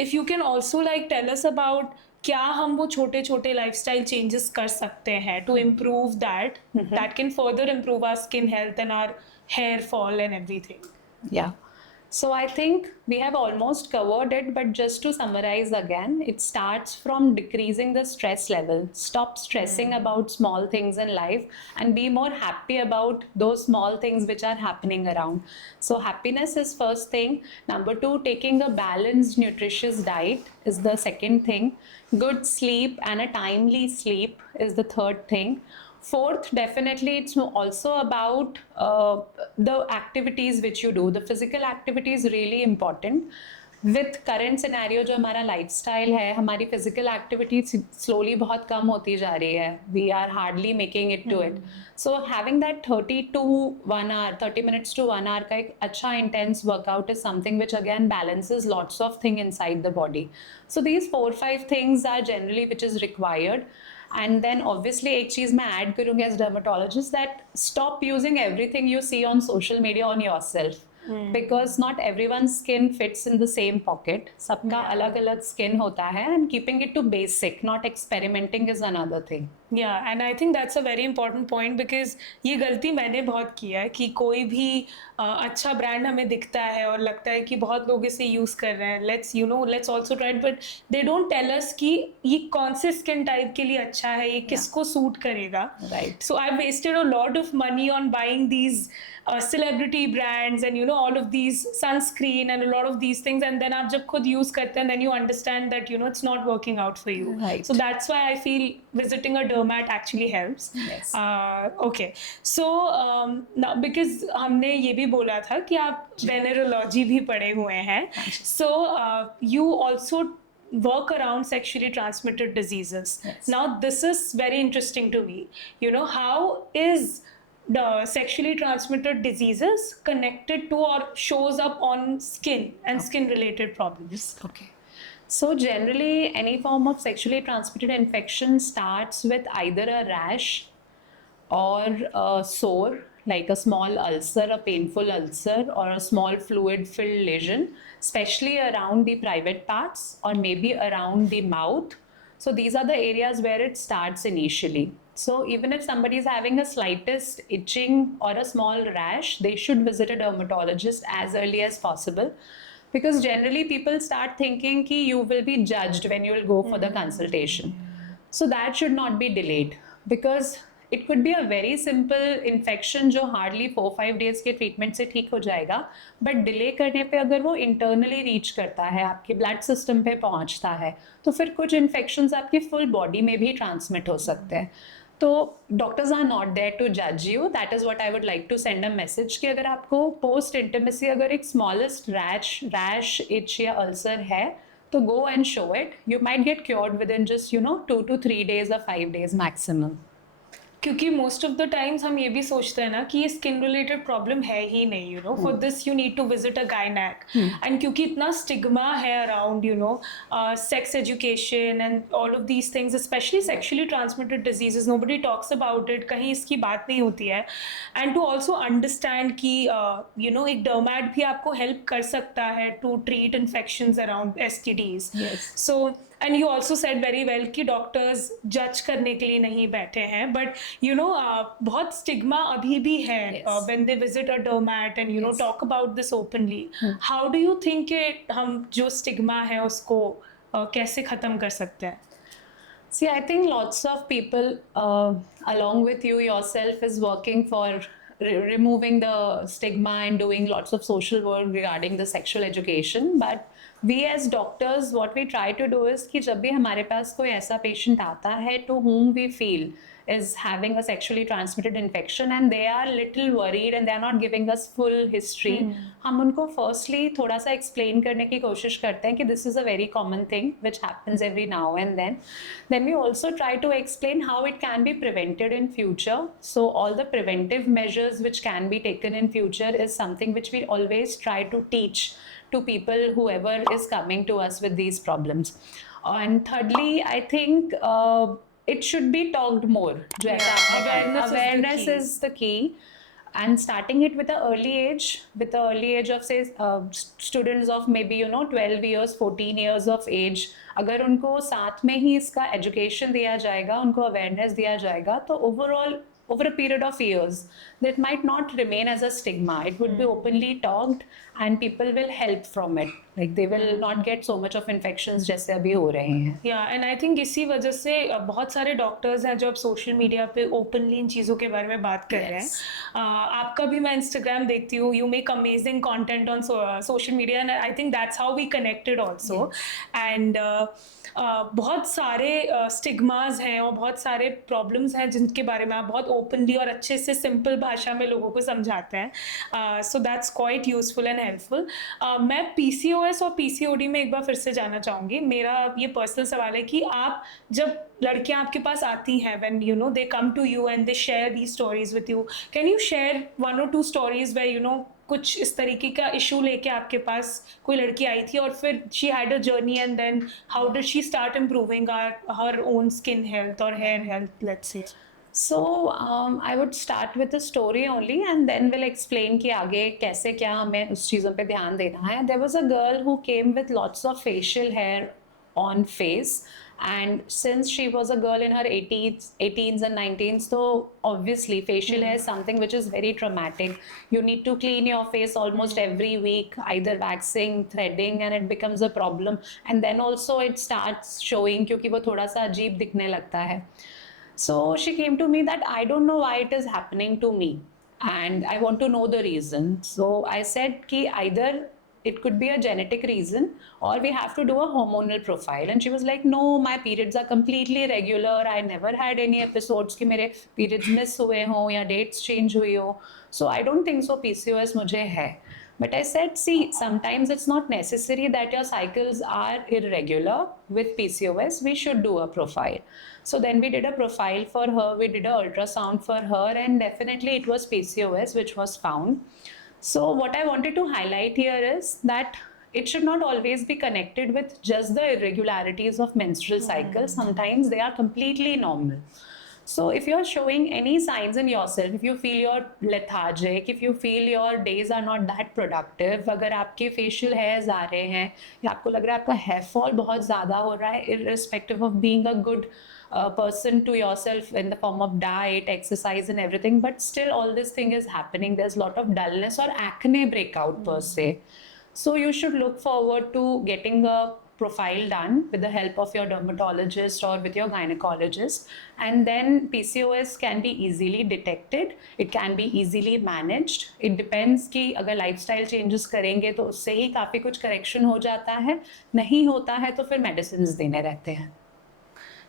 if you can also like tell us about क्या हम वो छोटे छोटे लाइफस्टाइल चेंजेस कर सकते हैं to improve that can further improve our skin health and our hair fall and everything? Yeah. So I think we have almost covered it, but just to summarize again, it starts from decreasing the stress level. Stop stressing about small things in life and be more happy about those small things which are happening around. So happiness is first thing. Number 2, taking a balanced, nutritious diet is the second thing. Good sleep and a timely sleep is the third thing. Fourth, definitely it's also about the activities which you do. The physical activity is really important. With current scenario जो हमारा लाइफस्टाइल है, हमारी physical activity slowly बहुत कम होती जा रही है. We are hardly making it to it. So having that 30 minutes to 1 hour का एक अच्छा intense workout is something which again balances lots of thing inside the body. So these 4-5 things are generally which is required. And then obviously एक चीज़ मैं ऐड करूँगी as dermatologist, that stop using everything you see on social media on yourself. Because not everyone's skin fits in the same pocket. सबका अलग अलग skin होता है, and keeping it to basic, not experimenting is another thing. Yeah, and I think that's a very important point because ये गलती मैंने बहुत किया है कि कोई भी अच्छा ब्रांड हमें दिखता है और लगता है कि बहुत लोग इसे यूज़ कर रहे हैं, let's also try it, but they don't tell us कि ये कौन से स्किन टाइप के लिए अच्छा है, ये किसको सूट करेगा. Right. So I've wasted a lot of money on buying these celebrity brands and all of these sunscreen and a lot of these things, and then आप जब खुद use करते हैं then you understand that it's not working out for you. Right. So that's why I feel visiting a dermat actually helps. Yes. Okay. So now because हमने ये भी बोला था कि आप venerology भी पढ़े हुए हैं. So you also work around sexually transmitted diseases. Yes. Now this is very interesting to me. How is the sexually transmitted diseases connected to or shows up on skin and skin related problems? Okay. So generally, any form of sexually transmitted infection starts with either a rash or a sore, like a small ulcer, a painful ulcer, or a small fluid-filled lesion, especially around the private parts or maybe around the mouth. So these are the areas where it starts initially. So even if somebody is having a slightest itching or a small rash, they should visit a dermatologist as early as possible. Because generally people start thinking कि you will be judged when you will go for the consultation. So that should not be delayed, because it could be a very simple infection जो hardly 4-5 days के treatment से ठीक हो जाएगा, but delay करने पे अगर वो internally reach करता है, आपके blood system पे पहुंचता है, तो फिर कुछ infections आपकी full body में भी transmit हो सकते हैं. तो doctors are not there to जज you. That is what I would like to send a message कि अगर आपको पोस्ट इंटिमेसी अगर एक स्मॉलेस्ट रैश इच या अल्सर है, तो go and show it. You might get cured within just 2 to 3 days or 5 days maximum. क्योंकि most of the times हम ये भी सोचते हैं ना कि ये स्किन रिलेटेड प्रॉब्लम है ही नहीं. For this you need to visit a gynaec. And क्योंकि इतना स्टिग्मा है around sex education and all of these things, specially sexually transmitted diseases, nobody talks about it, कहीं इसकी बात नहीं होती है. एंड टू ऑल्सो अंडरस्टैंड कि एक डर्मैट भी आपको हेल्प कर सकता है to treat infections around STDs. So and you also said very well कि डॉक्टर्स जज करने के लिए नहीं बैठे हैं, बट बहुत स्टिग्मा अभी भी है व्हेन दे विजिट अ डर्मैट and talk about this openly. How do you think हम जो स्टिग्मा है उसको कैसे ख़त्म कर सकते हैं? See, I think lots of people, along with you yourself, is working for removing the stigma and doing lots of social work regarding the sexual education. But we as doctors, what we try to do is कि जब भी हमारे पास कोई ऐसा patient आता है to whom we feel is having a sexually transmitted infection and they are little worried and they are not giving us full history, हम उनको firstly थोड़ा सा explain करने की कोशिश करते हैं कि this is a very common thing which happens every now and then. Then we also try to explain how it can be prevented in future. So all the preventive measures which can be taken in future is something which we always try to teach to people whoever is coming to us with these problems. And thirdly, I think it should be talked more. Awareness is the key. And starting it with an early age of say students of maybe 12 years, 14 years of age, अगर उनको साथ में ही इसका education दिया जाएगा, उनको awareness दिया जाएगा, तो overall over a period of years that might not remain as a stigma. It would be openly talked and people will help from it. Like they will not get so much of infections जैसे अभी हो रहे हैं. Yeah, and I think इसी वजह से बहुत सारे डॉक्टर्स हैं जो अब सोशल मीडिया पे ओपनली इन चीज़ों के बारे में बात कर रहे हैं. आपका भी मैं इंस्टाग्राम देखती हूँ. You make amazing content on social media and I think that's how we connected also. And बहुत सारे स्टिग्मास हैं और बहुत सारे प्रॉब्लम्स हैं जिनके बारे में आप बहुत ओपनली और अच्छे से सिंपल भाषा में लोगों को समझाते हैं. सो that's quite useful and helpful. मैं PCOS और PCOD में एक बार फिर से जाना चाहूँगी। मेरा ये पर्सनल सवाल है कि आप जब लड़कियां आपके पास आती हैं, when you know they come to you and they share these stories with you, can you share 1 or 2 stories where you know कुछ इस तरीके का इशू लेके आपके पास कोई लड़की आई थी और फिर she had a journey and then how did she start improving her own skin health or hair health, let's say? So I would start with a story only and then we'll explain कि आगे कैसे क्या हमें उस चीज़ों पे ध्यान देना है. There was a girl who came with lots of facial hair on face, and since she was a girl in her 18s and 19s, so obviously facial hair is something which is very traumatic. You need to clean your face almost every week, either waxing, threading, and it becomes a problem. And then also it starts showing क्योंकि वो थोड़ा सा अजीब दिखने लगता है. So she came to me that I don't know why it is happening to me and I want to know the reason. So I said ki either it could be a genetic reason or we have to do a hormonal profile. And she was like, no, my periods are completely regular. I never had any episodes कि मेरे periods miss हुए हों या dates change हुई हो. So I don't think so PCOS मुझे है. But I said, see, sometimes it's not necessary that your cycles are irregular with PCOS. We should do a profile. So then we did a profile for her, we did an ultrasound for her, and definitely it was PCOS which was found. So what I wanted to highlight here is that it should not always be connected with just the irregularities of menstrual cycles. Sometimes they are completely normal. So if you're showing any signs in yourself, if you feel you're lethargic, if you feel your days are not that productive, अगर आपके facial hairs आ रहे हैं या आपको लग रहा है आपका hair fall बहुत ज़्यादा हो रहा है, irrespective of being a good person to yourself in the form of diet, exercise and everything, but still all this thing is happening. There's a lot of dullness or acne breakout per se. So you should look forward to getting a profile done with the help of your dermatologist or with your gynecologist, and then PCOS can be easily detected, it can be easily managed. It depends कि अगर lifestyle changes करेंगे तो उससे ही काफ़ी कुछ correction हो जाता है, नहीं होता है तो फिर medicines देने रहते हैं.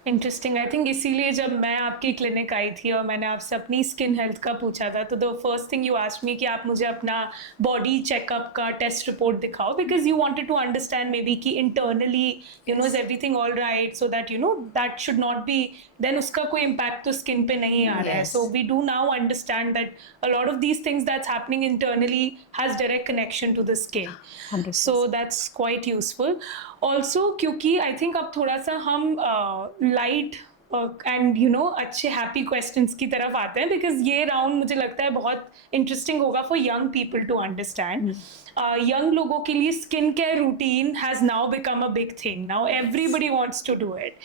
इंटरेस्टिंग. आई थिंक इसीलिए जब मैं आपकी क्लिनिक आई थी और मैंने आपसे अपनी स्किन हेल्थ का पूछा था तो the first thing you asked me कि आप मुझे अपना बॉडी चेकअप का टेस्ट रिपोर्ट दिखाओ, because you wanted to understand maybe कि internally you know is everything all right, so that you know that should not be then उसका कोई इम्पैक्ट तो स्किन पे नहीं आ रहा है. So we do now understand that a lot of these things that's happening internally has direct connection to the skin. So that's quite useful. Also क्योंकि आई थिंक अब थोड़ा सा हम लाइट एंड यू नो अच्छे हैप्पी क्वेश्चंस की तरफ आते हैं, बिकॉज ये राउंड मुझे लगता है बहुत इंटरेस्टिंग होगा for young people to understand. Young लोगों के लिए skin care routine has now become a big thing. Now everybody wants to do it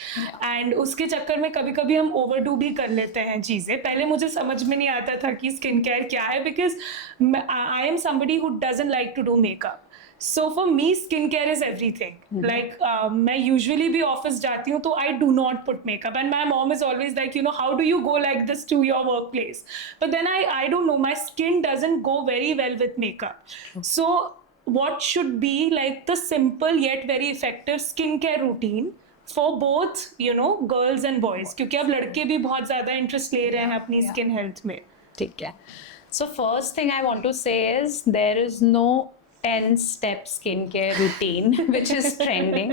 and उसके चक्कर में कभी कभी हम ओवरडू भी कर लेते हैं चीज़ें. पहले मुझे समझ में नहीं आता था कि स्किन केयर क्या है, because I am somebody who doesn't like to do makeup. So for me, skincare is everything. Like मैं usually भी office जाती हूँ तो I do not put makeup, and my mom is always like, you know, how do you go like this to your workplace? But then I don't know, my skin doesn't go very well with makeup. So what should be like the simple yet very effective skincare routine for both, you know, girls and boys? क्योंकि अब लड़के भी बहुत ज़्यादा interest ले रहे हैं अपनी skin health में. ठीक है. So first thing I want to say is there is no 10-step skincare routine which is trending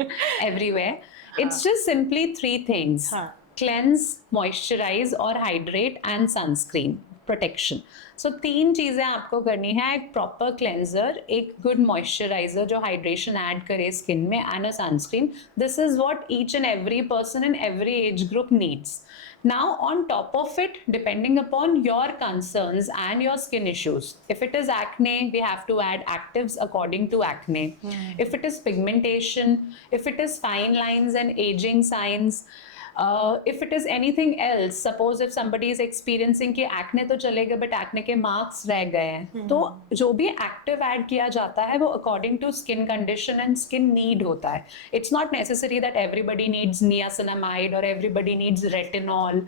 everywhere. It's just simply 3 things: cleanse, moisturize or hydrate, and sunscreen protection. So 3 चीज़ें आपको करनी है. एक proper cleanser, एक good moisturiser जो hydration add करे स्किन में, and a sunscreen. This is what each and every person in every age group needs. Now on top of it, depending upon your concerns and your skin issues, if it is acne, we have to add actives according to acne. If it is pigmentation, if it is fine lines and aging signs, if it is anything else, suppose if somebody is experiencing कि acne तो चलेगा but acne के marks रह गए हैं, तो जो भी active add किया जाता है वो according to skin condition and skin need होता है. It's not necessary that everybody needs niacinamide or everybody needs retinol.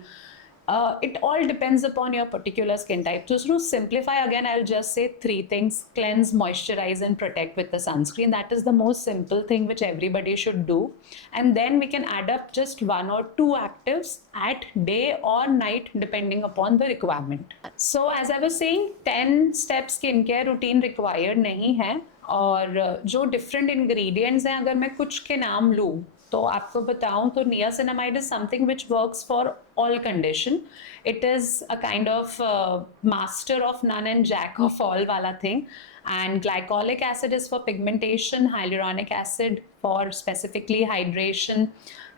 It all depends upon your particular skin type. So to simplify again, I'll just say 3 things: cleanse, moisturize and protect with the sunscreen. That is the most simple thing which everybody should do. And then we can add up just 1 or 2 actives at day or night depending upon the requirement. So as I was saying, 10-step skincare routine required नहीं है. और जो different ingredients हैं, अगर मैं कुछ के नाम लूँ तो आपको बताऊं तो niacinamide is something which works for all condition. It is a kind of master of none and jack of all wala thing. And glycolic acid is for pigmentation, hyaluronic acid for specifically hydration,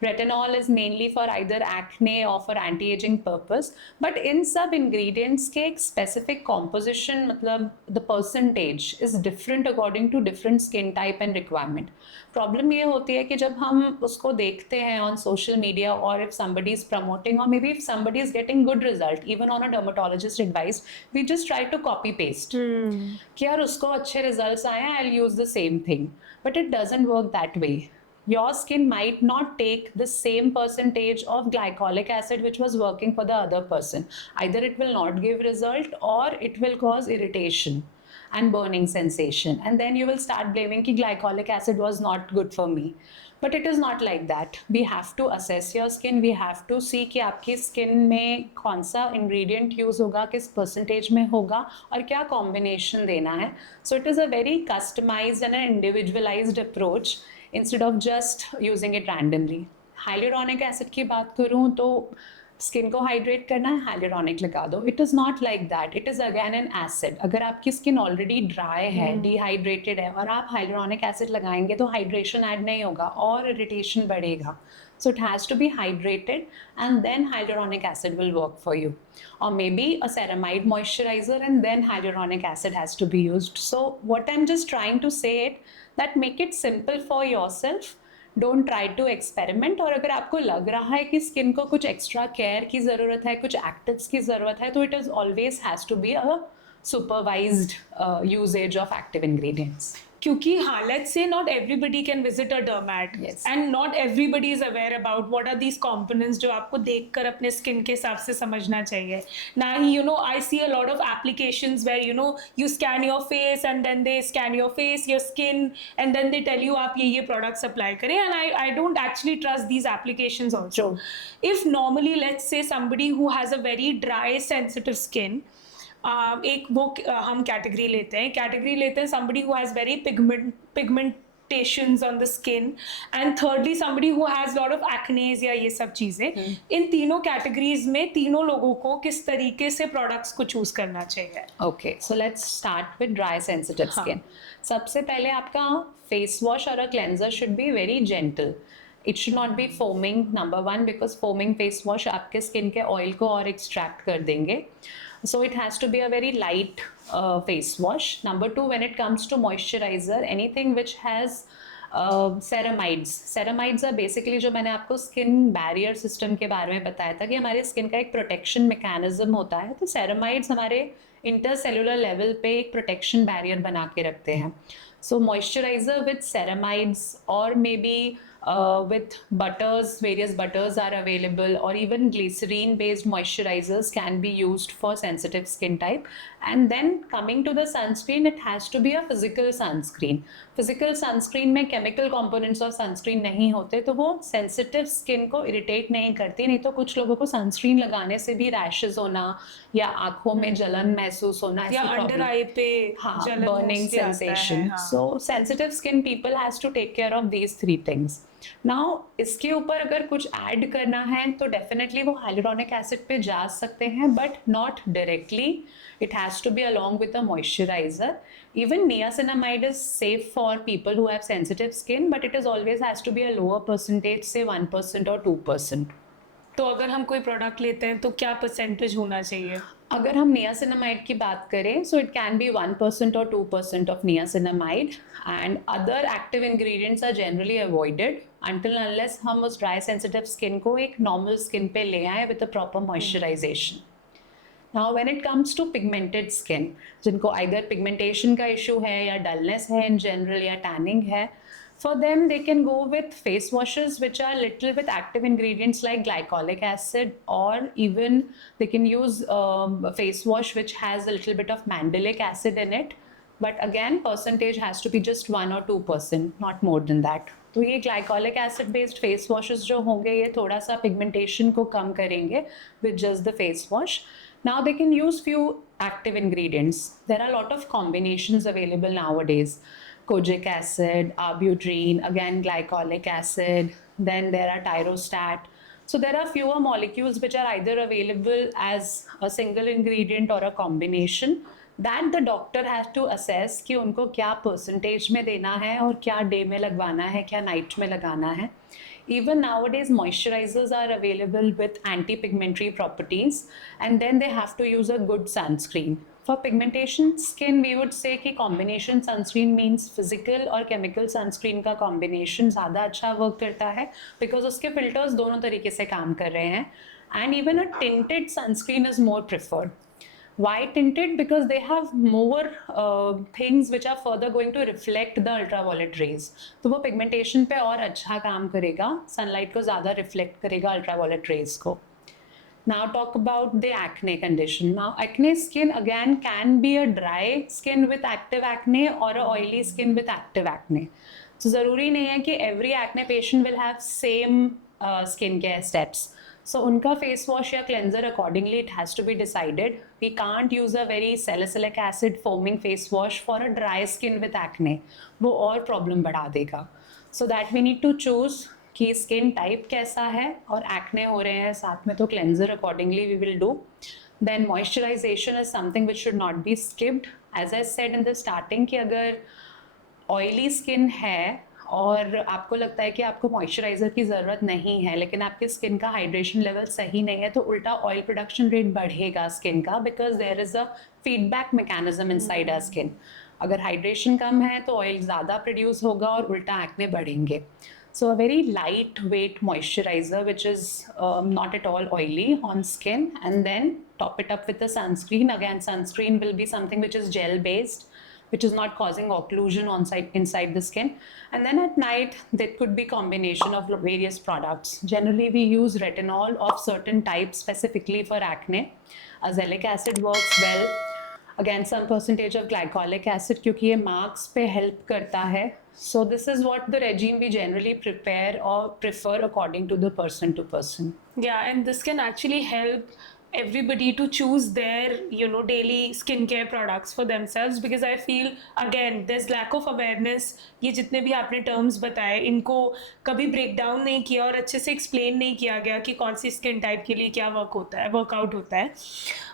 retinol is mainly for either acne or for anti-aging purpose. But in सब ingredients के एक specific composition, मतलब the percentage is different according to different skin type and requirement. Problem ये होती है कि जब हम उसको देखते हैं on social media, or if somebody is promoting, or maybe if somebody is getting good result even on a dermatologist advice, we just try to copy paste कि यार उसको अच्छे results आए हैं, I'll use the same thing. But it doesn't work that way. Your skin might not take the same percentage of glycolic acid which was working for the other person. Either it will not give result, or it will cause irritation and burning sensation, and then you will start blaming कि glycolic acid was not good for me. But it is not like that. We have to assess your skin. We have to see कि आपकी skin में कौन सा ingredient use होगा, किस percentage में होगा, और क्या combination देना है. So it is a very customized and an individualized approach instead of just using it randomly. Hyaluronic acid की बात करूँ तो स्किन को हाइड्रेट करना है, हाइलुरोनिक लगा दो. It is not like that. It is again an acid. अगर आपकी स्किन ऑलरेडी ड्राई है, डिहाइड्रेटेड है, और आप हाइलुरोनिक एसिड लगाएंगे तो हाइड्रेशन ऐड नहीं होगा और इरिटेशन बढ़ेगा. So it has to be hydrated, and then hyaluronic acid will work for you. Or maybe a ceramide moisturizer and then hyaluronic acid has to be used. So what I'm just trying to say it, that make it simple for yourself. Don't try to experiment. और अगर आपको लग रहा है कि स्किन को कुछ extra care की ज़रूरत है, कुछ एक्टिव्स की ज़रूरत है, तो it is always has to be a supervised usage of active ingredients. क्योंकि हाँ, let's say not everybody can visit a dermat, Yes. and not everybody is aware about what are these components जो आपको देखकर अपने स्किन के हिसाब से समझना चाहिए. ना ही I see a lot of applications where you scan your face and then they scan your face, your skin, and then they tell you आप ये products apply करें, and I don't actually trust these applications also. True. If normally let's say somebody who has a very dry sensitive skin, एक वो हम कैटेगरी लेते हैं somebody who has very pigmentations on the skin, and thirdly somebody who has lot of acne या ये सब चीज़ें. इन तीनों कैटेगरीज में तीनों लोगों को किस तरीके से प्रोडक्ट्स को चूज करना चाहिए? Okay, so let's start with dry sensitive skin. सबसे पहले आपका फेस वॉश और a cleanser should be very gentle. It should not be foaming, number one, because foaming face wash आपके स्किन के ऑयल को और एक्सट्रैक्ट कर देंगे. So it has to be a very light face wash. Number two, when it comes to moisturizer, anything which has ceramides. Ceramides are basically, जो मैंने आपको skin barrier system के बारे में बताया था कि हमारे स्किन का एक प्रोटेक्शन मैकेनिज्म होता है, तो ceramides हमारे इंटरसेलुलर लेवल पे एक प्रोटेक्शन बैरियर बना के रखते हैं. So moisturizer with ceramides, or maybe with butters, various butters are available, or even glycerine based moisturizers can be used for sensitive skin type. And then coming to the sunscreen, it has to be a physical sunscreen. Physical sunscreen में chemical components of sunscreen नहीं होते, तो वो sensitive skin को irritate नहीं करती. नहीं तो कुछ लोगों को sunscreen लगाने से भी rashes होना या आँखों में जलन महसूस होना, या अंडर आई पे जलन, burning sensation. So sensitive skin people has to take care of these three things. Now इसके ऊपर अगर कुछ ऐड करना है तो डेफिनेटली वो हाइलुरोनिक एसिड पे जा सकते हैं, but not directly. It has to be along with a moisturizer. Even niacinamide is safe for people who have sensitive skin, but it is always has to be a lower percentage, say 1% or 2%. तो अगर हम कोई प्रोडक्ट लेते हैं तो क्या परसेंटेज होना चाहिए? अगर हम niacinamide की बात करें, so it can be 1% or 2% of niacinamide, and other active ingredients are generally avoided until unless हम उस dry sensitive skin को एक normal skin पे ले आए with a proper moisturization. Now when it comes to pigmented skin, जिनको either pigmentation का issue है या dullness है in general या tanning है, for them they can go with face washes which are little with active ingredients like glycolic acid, or even they can use face wash which has a little bit of mandelic acid in it, but again percentage has to be just 1 or 2%, not more than that. तो ये glycolic acid based face washes जो होंगे ये थोड़ा सा pigmentation को कम करेंगे with just the face wash. Now they can use few active ingredients. There are a lot of combinations available nowadays. kojic acid, arbutrine, again glycolic acid, then there are tyrostat. So there are fewer molecules which are either available as a single ingredient or a combination that the doctor has to assess कि उनको क्या percentage में देना है और क्या day में लगवाना है, क्या night में लगाना है. Even nowadays, moisturizers are available with anti-pigmentary properties, and then they have to use a good sunscreen. For pigmentation skin, we would say कि combination sunscreen means physical और chemical sunscreen का combination ज़्यादा अच्छा work करता है because उसके filters दोनों तरीके से काम कर रहे हैं, and even a tinted sunscreen is more preferred. Why tinted? Because they have more things which are further going to reflect the ultraviolet rays. तो वो pigmentation पे और अच्छा काम करेगा, sunlight को ज़्यादा reflect करेगा ultraviolet rays को. Now talk about the acne condition. Now acne skin again can be a dry skin with active acne or a oily skin with active acne. So ज़रूरी नहीं है कि every acne patient will have same skin care steps. So उनका face wash या cleanser accordingly it has to be decided. We can't use a very salicylic acid foaming face wash for a dry skin with acne. वो और problem बढ़ा देगा. So that we need to choose कि skin type कैसा है और acne हो रहे हैं साथ में तो cleanser accordingly we will do. Then moisturization is something which should not be skipped. As I said in the starting कि अगर oily skin है और आपको लगता है कि आपको मॉइस्चराइज़र की ज़रूरत नहीं है लेकिन आपकी स्किन का हाइड्रेशन लेवल सही नहीं है तो उल्टा ऑयल प्रोडक्शन रेट बढ़ेगा स्किन का because there is a feedback mechanism inside our skin. अगर हाइड्रेशन कम है तो ऑयल ज़्यादा प्रोड्यूस होगा और उल्टा एक्ने बढ़ेंगे. So a very lightweight moisturizer which is not at all oily on skin, and then top it up with a sunscreen. Again, sunscreen will be something which is gel based, which is not causing occlusion inside the skin. And then at night there could be combination of various products. Generally we use retinol of certain types specifically for acne. Azelaic acid works well. Again, some percentage of glycolic acid क्योंकि ये marks पे help करता है. So this is what the regime we generally prepare or prefer according to the person to person. Yeah, and this can actually help everybody to choose their daily skincare products for themselves, because I feel again there's lack of awareness. ये जितने भी आपने terms बताए इनको कभी break down नहीं किया और अच्छे से explain नहीं किया गया कि कौन सी skin type के लिए क्या workout होता है.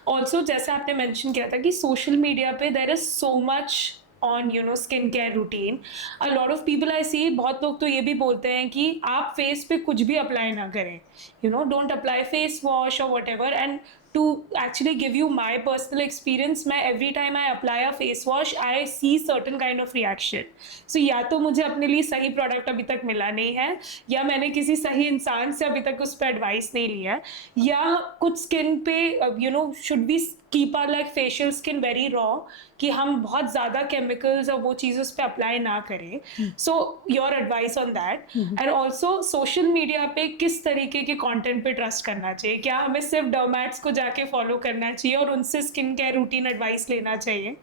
Also जैसे आपने mention किया था कि social media पे there is so much on skincare routine. A lot of people I see, बहुत लोग तो ये भी बोलते हैं कि आप face पे कुछ भी apply ना करें, don't apply face wash or whatever. And to actually give you my personal experience, मैं every time I apply a face wash I see certain kind of reaction. So या तो मुझे अपने लिए सही product अभी तक मिला नहीं है, या मैंने किसी सही इंसान से अभी तक उस पर advice नहीं लिया, या कुछ skin पे should we keep our like facial skin very raw कि हम बहुत ज़्यादा chemicals और वो चीज़ उस पर apply ना करें. So your advice on that. And also social media पे किस तरीके के content पे trust करना चाहिए? क्या हमें सिर्फ dermats को जाके follow करना चाहिए और उनसे skin care routine advice लेना चाहिए?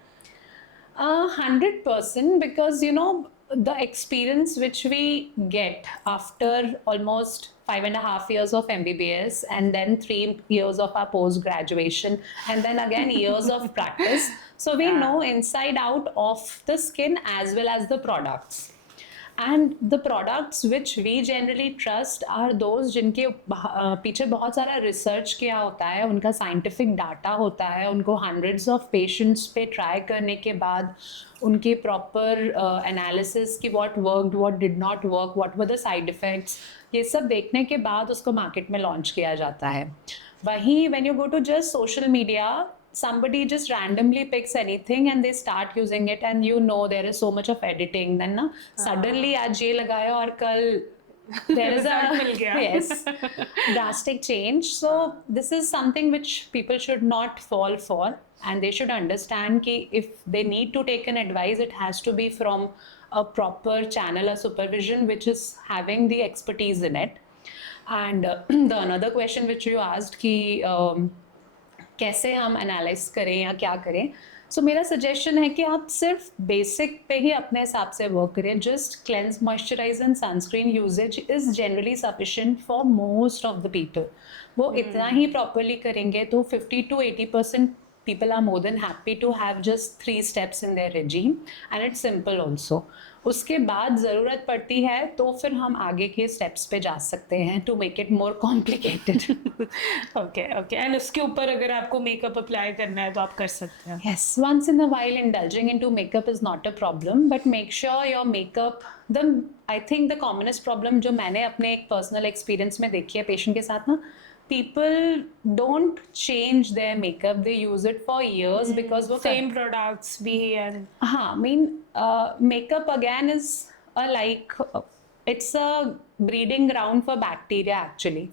100%, because the experience which we get after almost 5.5 years of MBBS and then 3 years of our post graduation and then again years of practice, so we know inside out of the skin as well as the products. And the products which we generally trust are those जिनके पीछे बहुत सारा रिसर्च किया होता है, उनका scientific data होता है, उनको hundreds of patients पे ट्राई करने के बाद उनके प्रॉपर एनालिसिस कि what worked, what did not work, what were the side effects, ये सब देखने के बाद उसको मार्केट में लॉन्च किया जाता है. वहीं when you go to just social media, somebody just randomly picks anything and they start using it, and there is so much of editing, then na suddenly आज ये लगाया और कल there is a drastic change. So this is something which people should not fall for, and they should understand कि if they need to take an advice, it has to be from a proper channel or supervision which is having the expertise in it. And the another question which you asked कि कैसे हम एनालाइज करें या क्या करें, सो मेरा सजेशन है कि आप सिर्फ बेसिक पे ही अपने हिसाब से वर्क करें. Just cleanse, moisturise and sunscreen usage is generally sufficient for most of the people. वो इतना ही प्रॉपरली करेंगे तो 50 to 80% people are more than happy to have just 3 steps in their regime and it's simple also. उसके बाद ज़रूरत पड़ती है तो फिर हम आगे के स्टेप्स पे जा सकते हैं to make it more complicated. Okay okay, and उसके ऊपर अगर आपको मेकअप अप्लाई करना है तो आप कर सकते हैं. Yes, once in a while indulging into makeup is not a problem, but make sure your makeup, I think the commonest problem जो मैंने अपने एक personal experience में देखी है patient के साथ ना, people don't change their makeup, they use it for years because वो सेम प्रोडक्ट्स भी एंड हाँ, I mean, makeup again is it's a breeding ground for bacteria actually.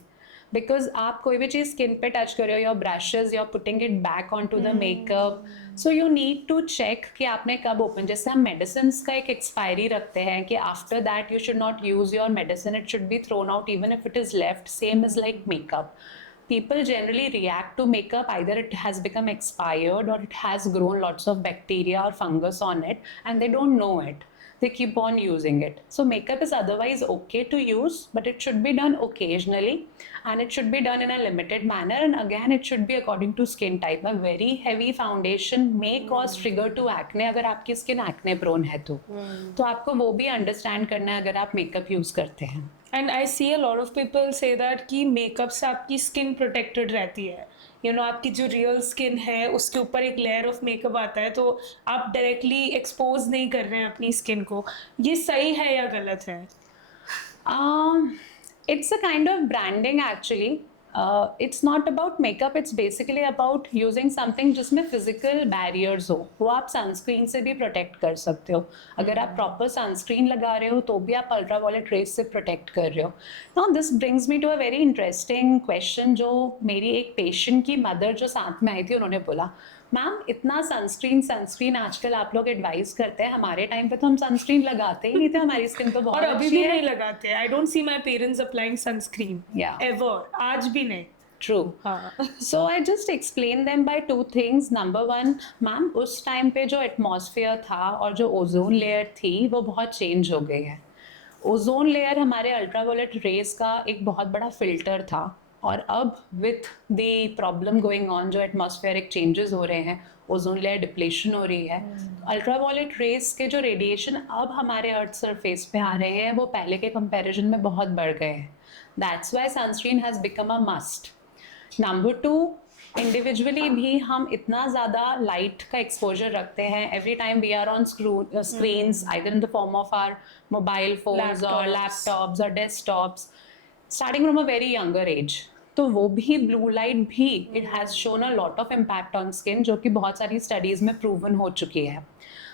Because आप कोई भी चीज़ स्किन पे टच कर रहे हो, your brushes, you are putting it back on to the makeup, so you need to check कि आपने कब ओपन, जैसे हम मेडिसिन का एक एक्सपायरी रखते हैं कि after that you should not use your medicine, it should be thrown out even if it is left. Same is like makeup. People generally react to makeup, either it has become expired or it has grown lots of bacteria or fungus on it and they don't know it. They keep on using it. So makeup is otherwise okay to use, but it should be done occasionally and it should be done in a limited manner, and again it should be according to skin type. A very heavy foundation may cause trigger to acne अगर आपकी skin acne prone है तो आपको वो भी understand करना है अगर आप makeup use करते हैं. And I see a lot of people से दैट कि मेकअप से आपकी स्किन प्रोटेक्टेड रहती है. यू नो, आपकी जो रियल स्किन है उसके ऊपर एक लेयर ऑफ मेकअप आता है, तो आप डायरेक्टली एक्सपोज नहीं कर रहे हैं अपनी स्किन को. ये सही है या गलत है? It's a kind of branding actually. It's not about makeup, it's basically about using something जिसमें physical barriers हो. वो आप sunscreen से भी protect कर सकते हो. अगर आप proper sunscreen लगा रहे हो तो भी आप ultraviolet rays से protect कर रहे हो. Now this brings me to a very interesting question जो मेरी एक patient की mother जो साथ में आई थी, उन्होंने बोला, मैम इतना सनस्क्रीन आजकल आप लोग एडवाइस करते हैं, हमारे टाइम पे तो हम सनस्क्रीन लगाते ही नहीं थे, हमारी स्किन तो बहुत और अभी अच्छी भी है. नहीं लगाते. I don't see my parents applying sunscreen ever, आज भी नहीं. True. So I just explain them by 2 things. Number 1, मैम उस टाइम पे जो एटमॉस्फेयर था और जो ओजोन लेयर थी वो बहुत चेंज हो गई है. ओजोन लेयर हमारे अल्ट्रावायलेट रेज का एक बहुत बड़ा फिल्टर था, और अब with the problem going on, जो एटमॉस्फेरिक चेंजेस हो रहे हैं, ओजोन लेयर डिप्लेशन हो रही है, अल्ट्रावायलेट रेज के जो रेडिएशन अब हमारे अर्थ सरफेस पे आ रहे हैं वो पहले के कंपैरिजन में बहुत बढ़ गए हैं. That's why sunscreen has become a must. Number 2, individually भी हम इतना ज़्यादा लाइट का एक्सपोजर रखते हैं. Every time we are on screens, either in the form of our mobile phones और लैपटॉप्स और desktops, starting from a very younger age. तो वो भी ब्लू लाइट भी, it has shown a lot of impact on skin, जो कि बहुत सारी स्टडीज़ में प्रूवन हो चुकी है.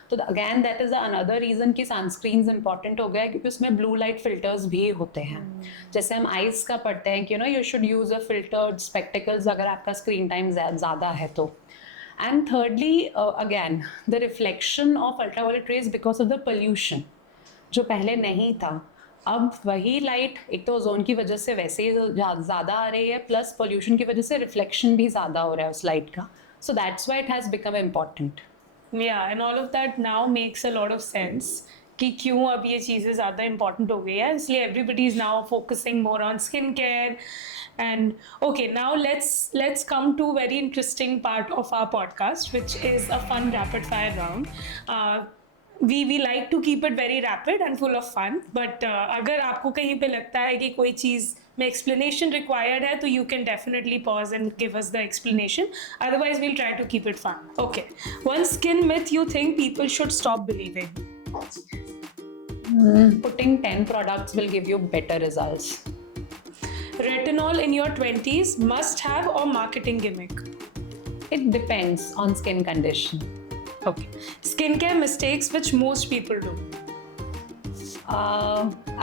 तो again that is another reason कि सनस्क्रीन्स इंपॉर्टेंट हो गया, क्योंकि उसमें ब्लू लाइट फिल्टर्स भी होते हैं. जैसे हम आइज़ का पढ़ते हैं कि you should use a filtered spectacles अगर आपका स्क्रीन टाइम ज़्यादा है तो. And thirdly again the reflection of ultraviolet rays because of the pollution, जो पहले नहीं था. अब वही लाइट एक तो ओजोन की वजह से वैसे ही ज़्यादा आ रही है, प्लस पोल्यूशन की वजह से रिफ्लेक्शन भी ज़्यादा हो रहा है उस लाइट का. So that's why it has become important. Yeah, and all of that now makes a lot of sense कि क्यों अब ये चीज़ें ज़्यादा important हो गई है, इसलिए everybody is now focusing more on skincare. And okay, now let's come to very interesting part of our podcast, which is a fun rapid fire round. We like to keep it very rapid and full of fun, but अगर आपको कहीं पे लगता है कि कोई चीज़ में explanation required है, तो you can definitely pause and give us the explanation. Otherwise, we'll try to keep it fun. Okay. One skin myth you think people should stop believing? Putting 10 products will give you better results. Retinol in your 20s, must have or marketing gimmick? It depends on skin condition. Okay. Skincare mistakes which most people do?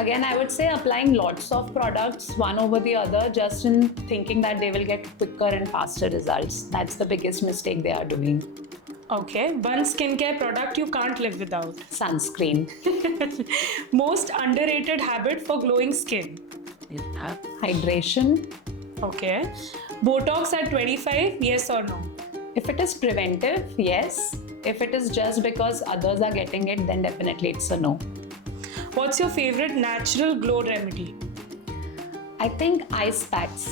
Again, I would say applying lots of products one over the other just in thinking that they will get quicker and faster results. That's the biggest mistake they are doing. Okay. One skincare product you can't live without? Sunscreen. Most underrated habit for glowing skin? Hydration. Okay. Botox at 25, yes or no? If it is preventive, yes. If it is just because others are getting it, then definitely it's a no. What's your favorite natural glow remedy? I think ice packs.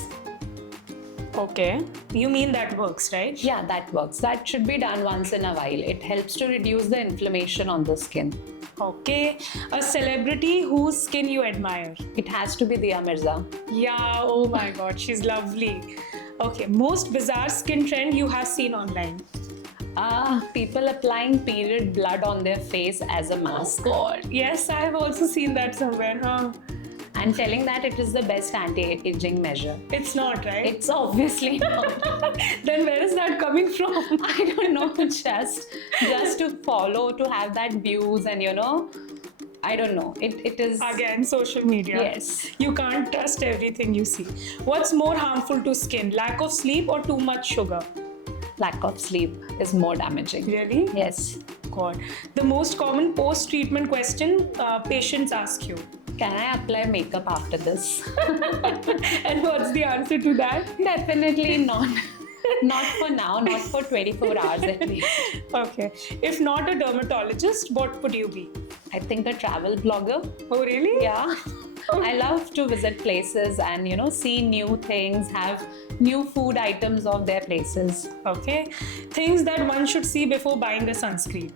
Okay. You mean that works, right? Yeah, that works. That should be done once in a while. It helps to reduce the inflammation on the skin. Okay. A celebrity whose skin you admire. It has to be Dia Mirza. Yeah, oh my god, she's lovely. Okay, most bizarre skin trend you have seen online. People applying period blood on their face as a mask. God. Yes, I have also seen that somewhere. Huh? And telling that it is the best anti-aging measure. It's not, right? It's obviously not. Then where is that coming from? I don't know, just to follow, to have that views and I don't know. It is Again, social media. Yes. You can't trust everything you see. What's more harmful to skin? Lack of sleep or too much sugar? lack of sleep is more damaging. Really? Yes. God. The most common post-treatment question patients ask you. Can I apply makeup after this? And what's the answer to that? Definitely not. Not for now, not for 24 hours at least. Okay. If not a dermatologist, what would you be? I think a travel blogger. Oh, really? Yeah. I love to visit places and see new things, have new food items of their places. Okay. Things that one should see before buying a sunscreen.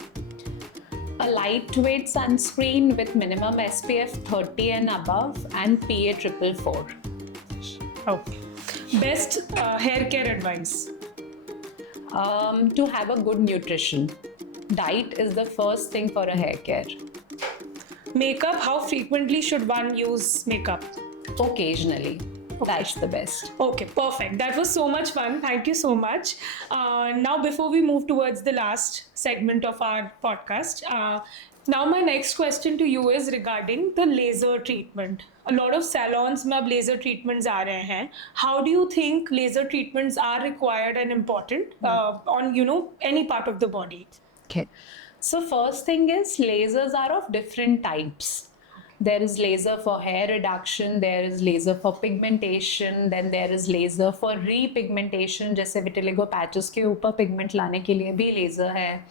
A lightweight sunscreen with minimum SPF 30 and above and PA 444. Okay. Best hair care advice. To have a good nutrition. Diet is the first thing for a hair care. Makeup, how frequently should one use makeup? Occasionally. Okay. That's the best. Okay, perfect. That was so much fun. Thank you so much. Now, before we move towards the last segment of our podcast, now my next question to you is regarding the laser treatment. A lot of salons में अब laser treatments आ रहे हैं. How do you think laser treatments are required and important on any part of the body? Okay. So first thing is lasers are of different types. There is laser for hair reduction, there is laser for pigmentation, then there is laser for repigmentation, जैसे vitiligo patches के ऊपर pigment लाने के लिए भी laser है.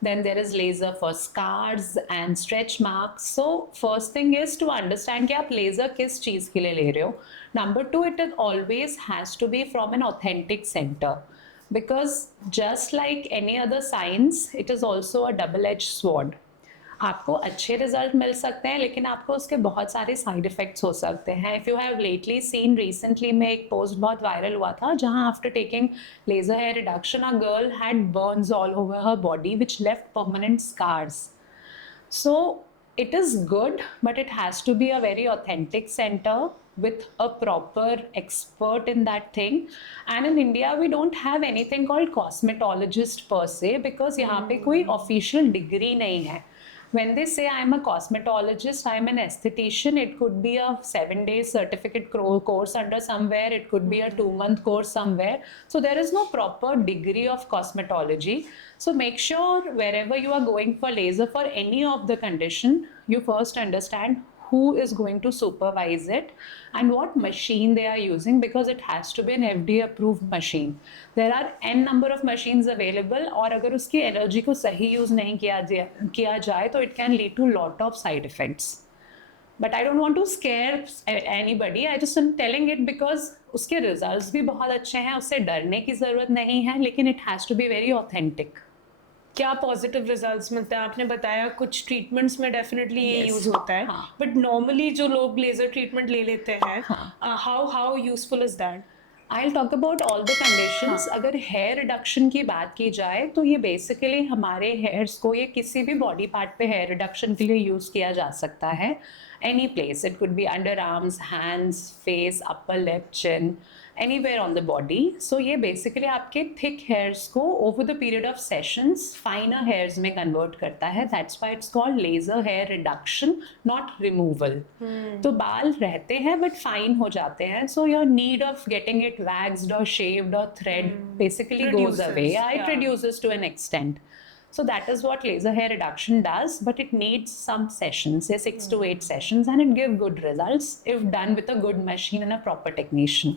Then there is laser for scars and stretch marks. So first thing is to understand कि आप laser किस चीज़ के लिए ले रहे हो. Number two, it always has to be from an authentic center. Because just like any other science, it is also a double-edged sword. आपको अच्छे रिजल्ट मिल सकते हैं लेकिन आपको उसके बहुत सारे साइड इफेक्ट्स हो सकते हैं. If you have lately seen recently में एक पोस्ट बहुत वायरल हुआ था जहां after taking laser hair reduction a girl had burns all over her body which left permanent scars. So it is good, but it has to be a very authentic center with a proper expert in that thing. And in India, we don't have anything called cosmetologist per se because यहाँ पे कोई official degree नहीं है. When they say I'm a cosmetologist, I'm an esthetician, it could be a 7-day certificate course under somewhere, it could be a 2-month course somewhere. So there is no proper degree of cosmetology. So make sure wherever you are going for laser for any of the condition, you first understand who is going to supervise it and what machine they are using because it has to be an FDA approved machine. There are n number of machines available और अगर उसकी एनर्जी को सही यूज़ नहीं किया जाए तो it can lead to lot of side effects. But I don't want to scare anybody. I just am telling it because उसके results भी बहुत अच्छे हैं, उससे डरने की ज़रूरत नहीं है, लेकिन it has to be very authentic. क्या पॉजिटिव रिजल्ट्स मिलते हैं? आपने बताया कुछ ट्रीटमेंट्स में डेफिनेटली ये Yes. यूज होता है, हाँ. बट नॉर्मली जो लोग लेजर ट्रीटमेंट ले लेते हैं, how useful is that? I'll talk about all the conditions. अगर हेयर रिडक्शन की बात की जाए तो ये बेसिकली हमारे हेयर्स को ये किसी भी बॉडी पार्ट पे हेयर रिडक्शन के लिए यूज़ किया जा सकता है. Any place. It could be underarms, hands, face, upper lip, chin, anywhere on the body. So ये basically आपके thick hairs को over the period of sessions finer hairs में convert करता है. That's why it's called laser hair reduction, not removal. तो बाल रहते हैं but fine हो जाते हैं. So your need of getting it waxed or shaved or thread basically goes Reduces, away. Yeah, it yeah. reduces to an extent. So that is what laser hair reduction does, but it needs some sessions, say 6 to 8 sessions, and it gives good results if done with a good machine and a proper technician.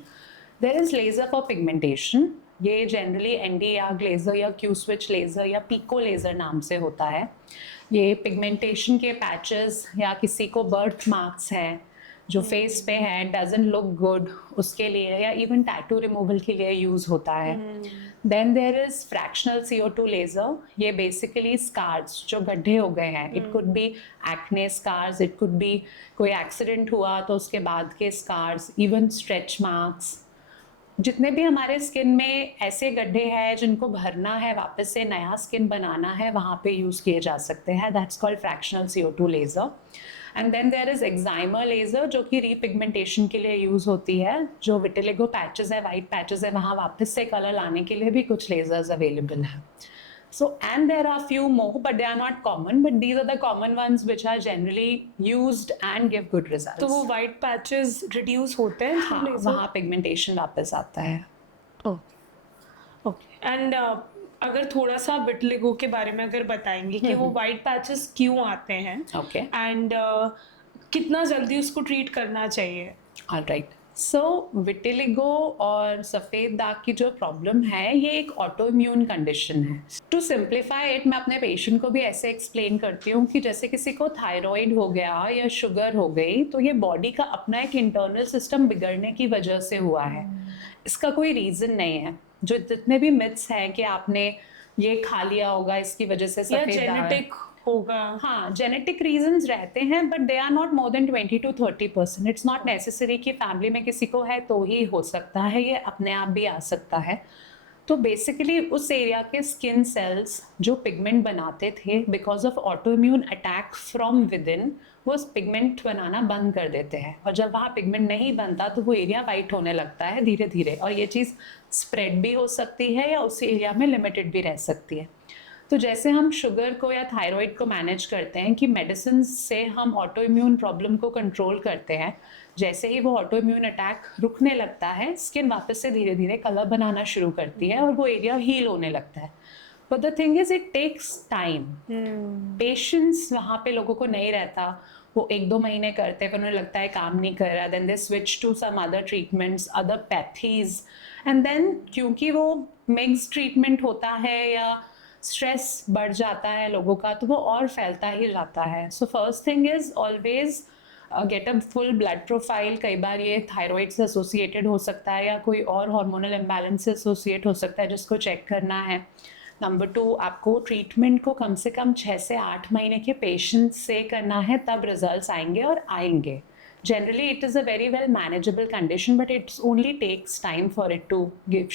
There is laser for pigmentation. ये generally ND arc laser या Q-switch laser या pico laser नाम से होता है. ये pigmentation के patches या किसी को birth marks हैं जो फेस पे है डजंट लुक गुड, उसके लिए, या इवन टैटू रिमूवल के लिए यूज होता है. Then there is fractional CO2 laser. ये बेसिकली स्कार्स जो गड्ढे हो गए हैं, it could be acne scars, it could be कोई एक्सीडेंट हुआ तो उसके बाद के स्कार्स, इवन स्ट्रेच मार्क्स. जितने भी हमारे स्किन में ऐसे गड्ढे हैं जिनको भरना है, वापस से नया स्किन बनाना है, वहाँ पे यूज़ किए जा सकते हैं. That's called fractional CO2 laser. And then there is excimer laser जो कि रीपिगमेंटेशन के लिए यूज़ होती है. जो विटिलिगो पैचेस है, वाइट पैचेस है, वहाँ वापस से कलर लाने के लिए भी कुछ लेज़र्स अवेलेबल हैं. So, and there are few more, but they are not common. But these are the common ones which are generally used and give good results. तो वो white patches reduce होते हैं हाँ, laser? वहाँ पिगमेंटेशन वापस आता है. ओके. एंड अगर थोड़ा सा विटिलिगो के बारे में अगर बताएंगे कि वो white patches क्यों आते हैं, ओके, एंड कितना जल्दी उसको ट्रीट करना चाहिए? ऑलराइट. सो विटिलिगो और सफ़ेद दाग की जो प्रॉब्लम है, ये एक ऑटो इम्यून कंडीशन है. टू सिंप्लीफाई इट, मैं अपने पेशेंट को भी ऐसे एक्सप्लेन करती हूँ कि जैसे किसी को थायराइड हो गया या शुगर हो गई, तो ये बॉडी का अपना एक इंटरनल सिस्टम बिगड़ने की वजह से हुआ है. इसका कोई रीज़न नहीं है. जो जितने भी मिथ्स हैं कि आपने ये खा लिया होगा इसकी वजह से या सफ़ेद दाग जेनेटिक होगा, हाँ, जेनेटिक रीजंस रहते हैं, but they are not more than 20 to 30%. It's not necessary कि फैमिली में किसी को है तो ही हो सकता है, ये अपने आप भी आ सकता है. तो बेसिकली उस एरिया के स्किन सेल्स जो पिगमेंट बनाते थे, because of auto immune attack from with in, वो पिगमेंट बनाना बंद कर देते हैं. और जब वहाँ पिगमेंट नहीं बनता तो वो एरिया वाइट होने लगता है धीरे धीरे, और ये चीज़ स्प्रेड भी हो सकती है या उस एरिया में लिमिटेड भी रह सकती है. तो जैसे हम शुगर को या थायराइड को मैनेज करते हैं कि मेडिसिन से हम ऑटो इम्यून प्रॉब्लम को कंट्रोल करते हैं, जैसे ही वो ऑटो इम्यून अटैक रुकने लगता है, स्किन वापस से धीरे धीरे कलर बनाना शुरू करती है और वो एरिया हील होने लगता है. But the thing is it takes time. Patience वहाँ पे लोगों को नहीं रहता. वो 1-2 महीने करते हैं, फिर उन्हें लगता है काम नहीं कर रहा, then they switch to some other treatments, other pathies, and then क्योंकि वो मिक्स ट्रीटमेंट होता है या स्ट्रेस बढ़ जाता है लोगों का, तो वो और फैलता ही जाता है. So first thing is always get a full blood profile. कई बार ये थायराइड से एसोसिएटेड हो सकता है या कोई और हार्मोनल इम्बैलेंस से एसोसिएट हो सकता है जिसको चेक करना है. नंबर 2, आपको ट्रीटमेंट को कम से कम 6 से 8 महीने के पेशेंस से करना है, तब रिजल्ट्स आएंगे और आएंगे. Generally, it is a very well manageable condition, but it only takes time for it to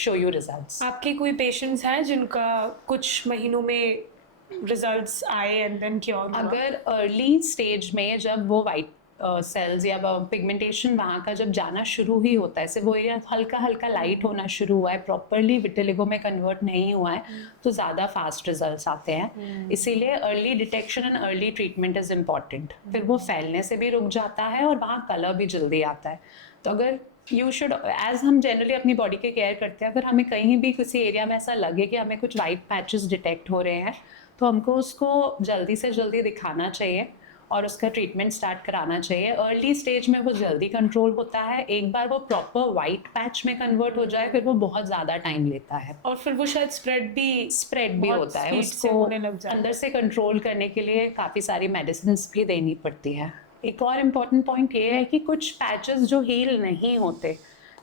show you results. आपके कोई पेशेंट्स हैं जिनका कुछ महीनों में रिजल्ट्स आए एंड देन क्योर हुआ? अगर अर्ली स्टेज में जब वो वाइट सेल्स या पिगमेंटेशन वहाँ का जब जाना शुरू ही होता है, सिर्फ वो एरिया हल्का हल्का लाइट होना शुरू हुआ है, प्रॉपरली विटिलिगो में कन्वर्ट नहीं हुआ है, तो ज़्यादा फास्ट रिजल्ट्स आते हैं. इसीलिए early detection and early treatment is important. फिर वो फैलने से भी रुक जाता है और वहाँ कलर भी जल्दी आता है. तो अगर यू शुड, एज हम जनरली अपनी बॉडी के केयर करते हैं, अगर हमें कहीं भी किसी एरिया में ऐसा लगे कि हमें कुछ वाइट पैचेस डिटेक्ट हो रहे हैं, तो हमको उसको जल्दी से जल्दी दिखाना चाहिए और उसका ट्रीटमेंट स्टार्ट कराना चाहिए. अर्ली स्टेज में वो जल्दी कंट्रोल होता है. एक बार वो प्रॉपर वाइट पैच में कन्वर्ट हो जाए, फिर वो बहुत ज़्यादा टाइम लेता है, और फिर वो शायद स्प्रेड भी होता है. उसको अंदर से कंट्रोल करने के लिए काफ़ी सारी मेडिसिन भी देनी पड़ती है. एक और इम्पॉर्टेंट पॉइंट ये है कि कुछ पैचेस जो हील नहीं होते,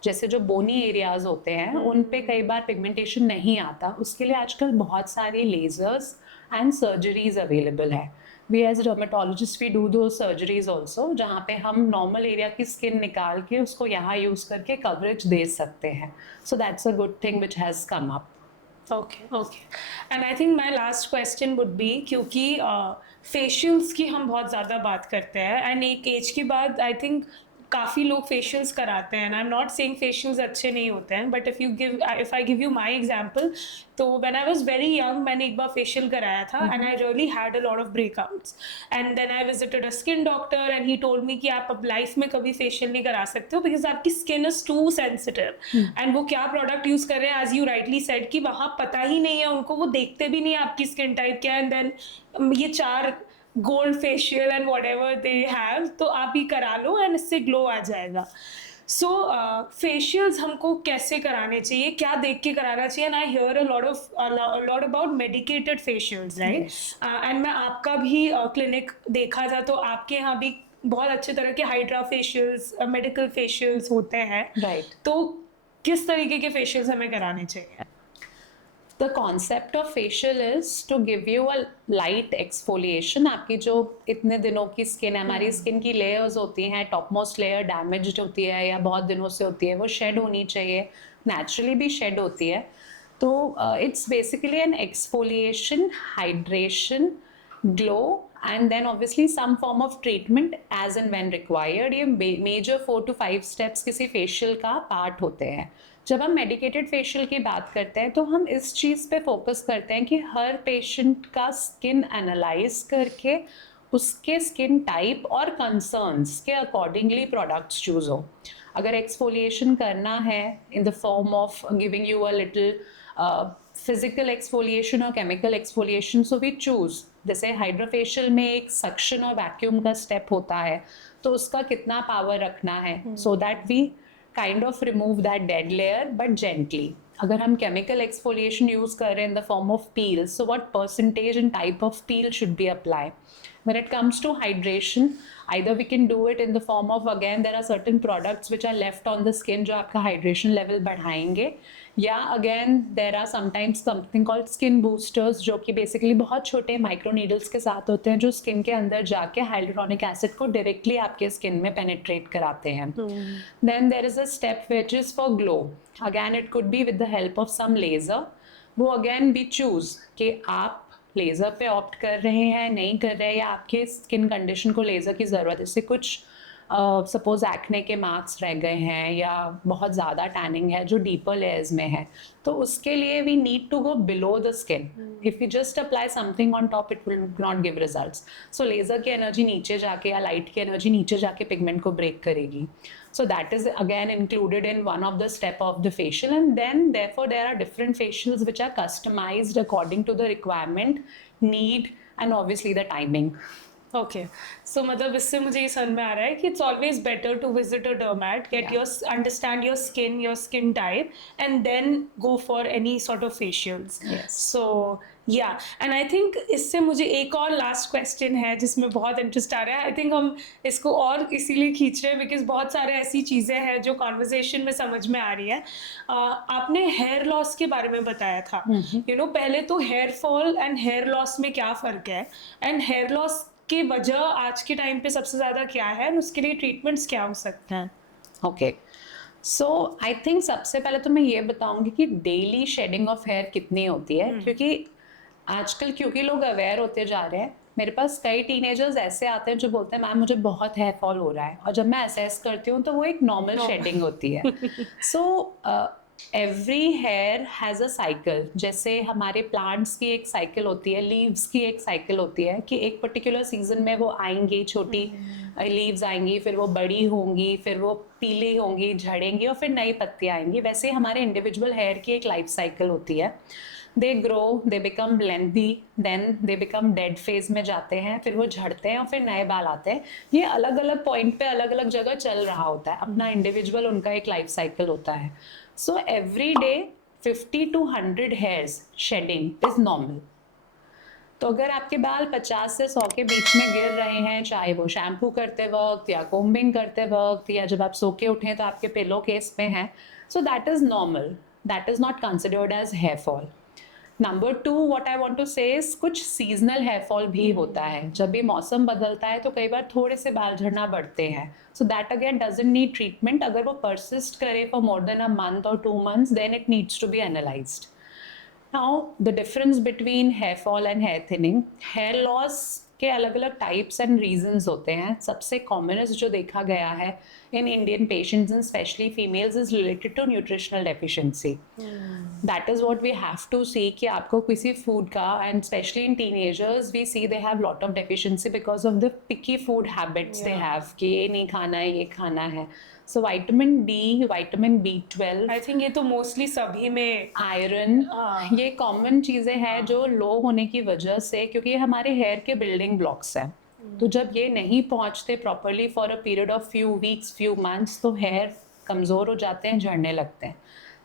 जैसे जो बोनी एरियाज होते हैं, उन पे कई बार पिगमेंटेशन नहीं आता. उसके लिए आजकल बहुत सारी लेजर्स एंड सर्जरीज अवेलेबल है. We as dermatologists we do those surgeries also, जहाँ पे हम नॉर्मल एरिया की स्किन निकाल के उसको यहाँ यूज़ करके कवरेज दे सकते हैं. So that's a good thing which has come up. Okay. And I think my last question would be, क्योंकि फेशियल्स की हम बहुत ज़्यादा बात करते हैं एंड एक एज के बाद आई थिंक काफ़ी लोग फेशियल्स कराते हैं. I am not saying facials अच्छे नहीं होते हैं, but if I give you my example, तो when I was very young मैंने एक बार फेशियल कराया था and I really had a lot of breakouts, and then I visited a skin doctor and he told me कि आप अब लाइफ में कभी फेशियल नहीं करा सकते हो बिकॉज आपकी skin is too sensitive. And वो क्या प्रोडक्ट यूज़ कर रहे हैं, एज यू राइटली सेड, कि वहाँ पता ही नहीं है उनको, वो देखते भी नहीं है आपकी स्किन टाइप क्या, एंड देन ये 4 gold facial and what ever they have, तो आप ही करा लो एंड इससे ग्लो आ जाएगा. सो फेशियल्स हमको कैसे कराने चाहिए, क्या देख के कराना चाहिए? And I hear a lot about medicated facials, right? And मैं आपका भी क्लिनिक देखा था, तो आपके यहाँ भी बहुत अच्छे तरह के हाइड्रा फेशियल्स, मेडिकल फेशियल्स होते हैं, राइट। तो किस तरीके के फेशियल्स हमें कराने चाहिए? The concept of facial is to give you a light exfoliation. आपकी जो इतने दिनों की स्किन है, हमारी स्किन की लेयर्स होती हैं, टॉप मोस्ट लेयर डैमेज्ड होती है या बहुत दिनों से होती है, वो शेड होनी चाहिए, नेचुरली भी शेड होती है। तो it's basically an exfoliation, hydration, glow and then obviously some form of treatment as and when required. ये मेजर 4 to 5 स्टेप्स किसी फेशियल का पार्ट होते हैं। जब हम मेडिकेटेड फेशियल की बात करते हैं तो हम इस चीज़ पे फोकस करते हैं कि हर पेशेंट का स्किन एनालाइज करके उसके स्किन टाइप और कंसर्न्स के अकॉर्डिंगली प्रोडक्ट्स चूज हो। अगर एक्सफोलिएशन करना है in the form of giving you a little physical exfoliation और chemical exfoliation, so we choose. जैसे हाइड्रोफेशियल में एक सक्शन और वैक्यूम का स्टेप होता है, तो उसका कितना पावर रखना है so that we kind of remove that dead layer but gently. अगर हम chemical exfoliation use कर रहे हैं in the form of peel, so what percentage and type of peel should be applied? When it comes to hydration, either we can do it in the form of, again there are certain products which are left on the skin जो आपका hydration level बढ़ाएंगे, या again there are sometimes something called skin boosters जो कि basically बहुत छोटे micro needles के साथ होते हैं जो स्किन के अंदर जाके हाइल्यूरोनिक एसिड को डायरेक्टली आपके स्किन में पेनिट्रेट कराते हैं। Then there is a step which is for glow. Again it could be with the help of some laser. वो again we choose कि आप लेज़र पे ऑप्ट कर रहे हैं, नहीं कर रहे हैं, या आपके स्किन कंडीशन को लेज़र की ज़रूरत है। जैसे कुछ सपोज एक्ने के मार्क्स रह गए हैं या बहुत ज़्यादा टैनिंग है जो डीपर लेयर्स में है, तो उसके लिए we need to go below the skin. If you just apply something on top it will not give results. So laser की एनर्जी नीचे जाके या लाइट की एनर्जी नीचे जाके पिगमेंट को ब्रेक करेगी। So that is again included in one of the step of the facial, and then therefore there are different facials which are customized according to the requirement, need and obviously the timing. Okay, so मतलब इससे मुझे ये समझ में आ रहा है कि it's always better to visit a dermat, get your understand your skin type and then go for any sort of facials. Yes. So yeah and I think इससे मुझे एक और लास्ट क्वेश्चन है जिसमें बहुत इंटरेस्ट आ रहा है। आई थिंक हम इसको और इसीलिए खींच रहे हैं बिकॉज बहुत सारे ऐसी चीज़ें हैं जो कॉन्वर्जेशन में समझ में आ रही है। आपने हेयर लॉस के बारे में बताया था, यू नो पहले तो hair fall and hair loss में क्या फ़र्क है, एंड हेयर लॉस की वजह आज के टाइम पे सबसे ज़्यादा क्या है, और उसके लिए ट्रीटमेंट्स क्या हो सकते हैं? ओके, सो आई थिंक सबसे पहले तो मैं ये बताऊंगी कि डेली शेडिंग ऑफ हेयर कितनी होती है, क्योंकि आजकल क्योंकि लोग अवेयर होते जा रहे हैं, मेरे पास कई टीनेजर्स ऐसे आते हैं जो बोलते हैं मैम मुझे बहुत हेयर फॉल हो रहा है, और जब मैं असेस करती हूँ तो वो एक नॉर्मल शेडिंग होती है। So every hair has a cycle. जैसे हमारे प्लांट्स की एक साइकिल होती है, लीव्स की एक साइकिल होती है कि एक पर्टिकुलर सीजन में वो आएंगी, छोटी लीव्स आएंगी, फिर वो बड़ी होंगी, फिर वो पीली होंगी, झड़ेंगी और फिर नई पत्तियाँ आएंगी। वैसे हमारे इंडिविजुअल हेयर की एक लाइफ साइकिल होती है। They grow, they become lengthy, then they become dead phase में जाते हैं, फिर वो झड़ते हैं और फिर नए बाल आते हैं। ये अलग अलग पॉइंट पे अलग अलग जगह चल रहा होता है, अपना इंडिविजुअल उनका एक लाइफ साइकिल होता है। सो एवरी डे 50 to 100 hairs shedding is normal. तो अगर आपके बाल 50 से 100 के बीच में गिर रहे हैं, चाहे वो शैम्पू करते वक्त या कोम्बिंग करते वक्त या जब आप सो के उठें तो आपके पिलो केस में हैं, so that is normal, that is not considered as hair fall. Number 2, what I want to say is कुछ सीजनल हेयर फॉल भी होता है। जब भी मौसम बदलता है तो कई बार थोड़े से बाल झड़ना बढ़ते हैं, so that again doesn't need treatment. अगर वो परसिस्ट करे for more than a month और 2 months, then it needs to be analysed. Now the difference between hair fall and hair thinning, hair loss के अलग अलग टाइप्स एंड रीजंस होते हैं। सबसे कॉमनेस्ट जो देखा गया है in Indian patients and specially females is related to nutritional deficiency. That is what we have to see कि आपको किसी फूड का, and specially in teenagers we see they have lot of deficiency because of the picky food habits they have कि ये नहीं खाना है, ये खाना है। So vitamin D, vitamin B12, I think ये तो मोस्टली सभी में, आयरन, ये कॉमन चीज़ें हैं जो लो होने की वजह से, क्योंकि ये हमारे हेयर के बिल्डिंग ब्लॉक्स हैं। तो जब ये नहीं पहुंचते properly for a period of few weeks, few months, तो हेयर कमज़ोर हो जाते हैं, झड़ने लगते हैं।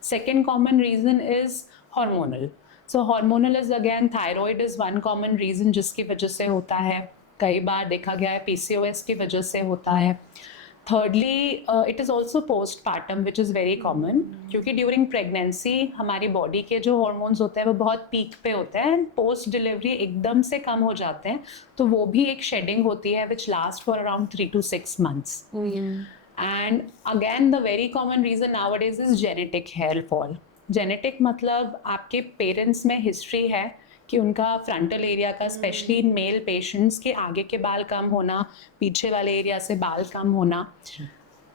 Second common reason is hormonal. So hormonal is again thyroid is one common reason जिसकी वजह से होता है। कई बार देखा गया है PCOS की वजह से होता है. Thirdly, it is also postpartum, which is very common, क्योंकि ड्यूरिंग प्रेगनेंसी हमारी बॉडी के जो हॉर्मोन्स होते हैं वो बहुत पीक पे होते हैं, पोस्ट डिलीवरी एकदम से कम हो जाते हैं, तो वो भी एक शेडिंग होती है विच लास्ट फॉर अराउंड 3 to 6 months. And again, the very common reason nowadays is genetic hair fall. Genetic मतलब आपके पेरेंट्स में हिस्ट्री है कि उनका फ्रंटल एरिया का स्पेशली मेल पेशेंट्स के आगे के बाल कम होना, पीछे वाले एरिया से बाल कम होना.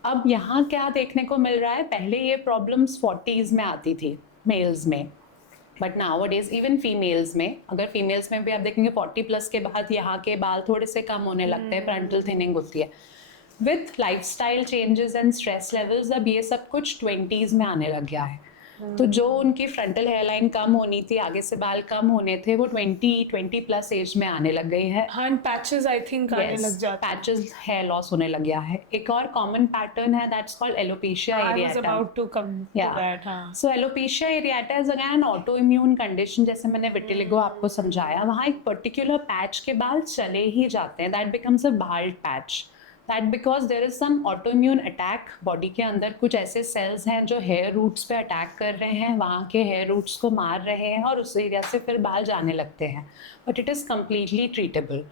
अब यहाँ क्या देखने को मिल रहा है, पहले ये प्रॉब्लम्स 40s में आती थी मेल्स में, बट नाउअडेज इवन फीमेल्स में, अगर फीमेल्स में भी आप देखेंगे 40+ के बाद यहाँ के बाल थोड़े से कम होने लगते हैं, फ्रंटल थिनिंग होती है. With lifestyle changes and stress levels अब ये सब कुछ 20s में आने लग गया है. तो जो उनकी फ्रंटल हेयरलाइन कम होनी थी, आगे से बाल कम होने थे, वो 20+ एज में आने लग गई है. हाँ, पैचेस आई थिंक आने लग जाते हैं. पैचेस, हेयर लॉस होने लग गया है. एक और कॉमन पैटर्न है, that's called alopecia areata. I was about to come to that. हाँ. So alopecia areata is again an autoimmune condition. जैसे मैंने विटिलिगो आपको समझाया, वहाँ एक पर्टिकुलर पैच के बाल चले ही जाते हैं, that becomes a bald patch. That because there is some autoimmune attack, body के अंदर कुछ ऐसे सेल्स हैं जो हेयर रूट्स पे अटैक कर रहे हैं, वहाँ के हेयर रूट्स को मार रहे हैं और उस एरिया से फिर बाल जाने लगते हैं. But it is completely treatable.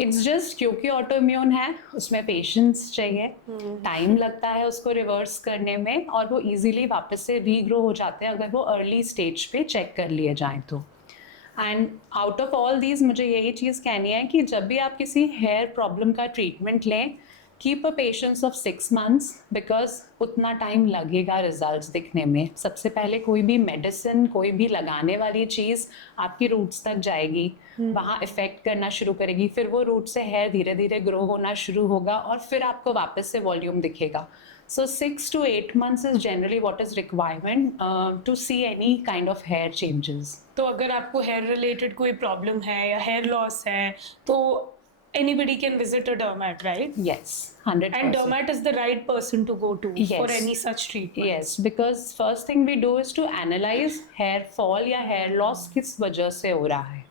It's just क्योंकि ऑटोइम्यून है, उसमें पेशेंस चाहिए, टाइम लगता है उसको रिवर्स करने में, और वो ईजिली वापस से रीग्रो हो जाते हैं अगर वो अर्ली स्टेज पे चेक कर लिए जाएँ तो. And out of all these मुझे यही चीज़ कहनी है कि जब भी आप किसी हेयर प्रॉब्लम का ट्रीटमेंट लें, keep a patience of 6 months, because उतना टाइम लगेगा रिजल्ट्स दिखने में. सबसे पहले कोई भी मेडिसिन, कोई भी लगाने वाली चीज़ आपकी रूट्स तक जाएगी, वहाँ इफेक्ट करना शुरू करेगी, फिर वो रूट से हेयर धीरे धीरे ग्रो होना शुरू होगा और फिर आपको वापस से वॉल्यूम दिखेगा. So 6 to 8 months is generally what is requirement to see any kind of hair changes. तो अगर आपको हेयर रिलेटेड कोई प्रॉब्लम है या हेयर लॉस है, तो anybody can visit a dermat, right? Yes, 100%. And dermat is the right person to go to for Yes. any such treatment. Yes, because first thing we do is to analyze hair fall या hair loss किस वजह से हो रहा है.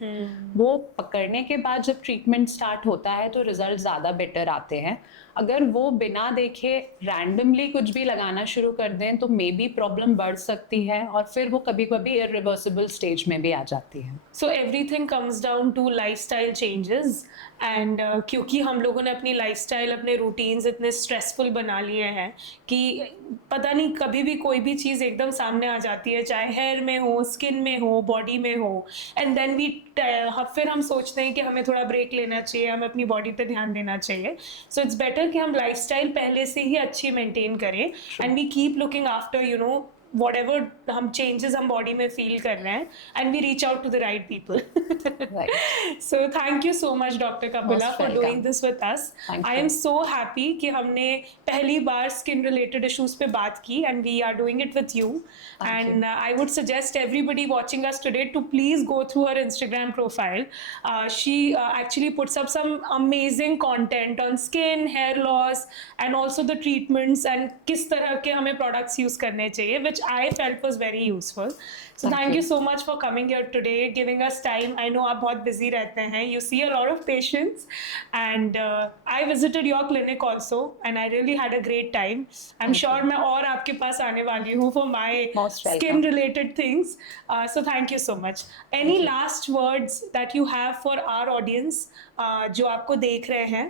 वो पकड़ने के बाद जब ट्रीटमेंट स्टार्ट होता है तो रिजल्ट ज़्यादा बेटर आते हैं. अगर वो बिना देखे रैंडमली कुछ भी लगाना शुरू कर दें तो मे बी प्रॉब्लम बढ़ सकती है और फिर वो कभी कभी इरिवर्सिबल स्टेज में भी आ जाती है. So everything comes down to lifestyle changes. And क्योंकि हम लोगों ने अपनी लाइफस्टाइल, अपने रूटीन्स इतने स्ट्रेसफुल बना लिए हैं कि पता नहीं कभी भी कोई भी चीज़ एकदम सामने आ जाती है, चाहे हेयर में हो, स्किन में हो, बॉडी में हो, एंड देन फिर हम सोचते हैं कि हमें थोड़ा ब्रेक लेना चाहिए, हमें अपनी बॉडी पे ध्यान देना चाहिए. सो इट्स बेटर कि हम लाइफस्टाइल पहले से ही अच्छी मेंटेन करें and we keep looking after whatever हम changes हम body में feel कर रहे हैं, and we reach out to the right people. Right. So thank you so much Dr. Kapila Most for welcome. doing this with us. Thank I you. am so happy कि हमने पहली बार skin related issues पे बात की, and we are doing it with you. Thank And I would suggest everybody watching us today to please go through her Instagram profile. She actually puts up some amazing content on skin, hair loss, and also the treatments and किस तरह के हमें products use करने चाहिए, which I felt was very useful. So thank you so much for coming here today, giving us time. I know आप बहुत busy रहते हैं. You see a lot of patients, and I visited your clinic also, and I really had a great time. I'm sure मैं और आपके पास आने वाली हूँ for my Most welcome. skin related things. So thank you so much. Any last words that you have for our audience जो आपको देख रहे हैं?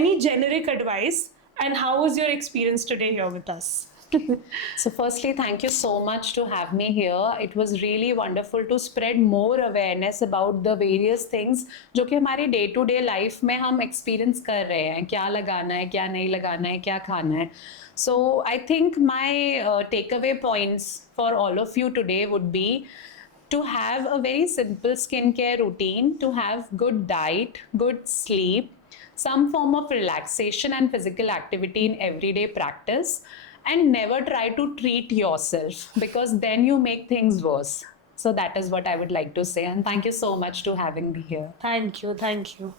Any generic advice, and how was your experience today here with us? So firstly, thank you so much to have me here. It was really wonderful to spread more awareness about the various things जो कि हमारी day to day life में हम experience कर रहे हैं. क्या लगाना है, क्या नहीं लगाना है, क्या खाना है. So I think my takeaway points for all of you today would be to have a very simple skincare routine, to have good diet, good sleep, some form of relaxation and physical activity in everyday practice, and never try to treat yourself because then you make things worse. So that is what I would like to say, and thank you so much to having me here. Thank you.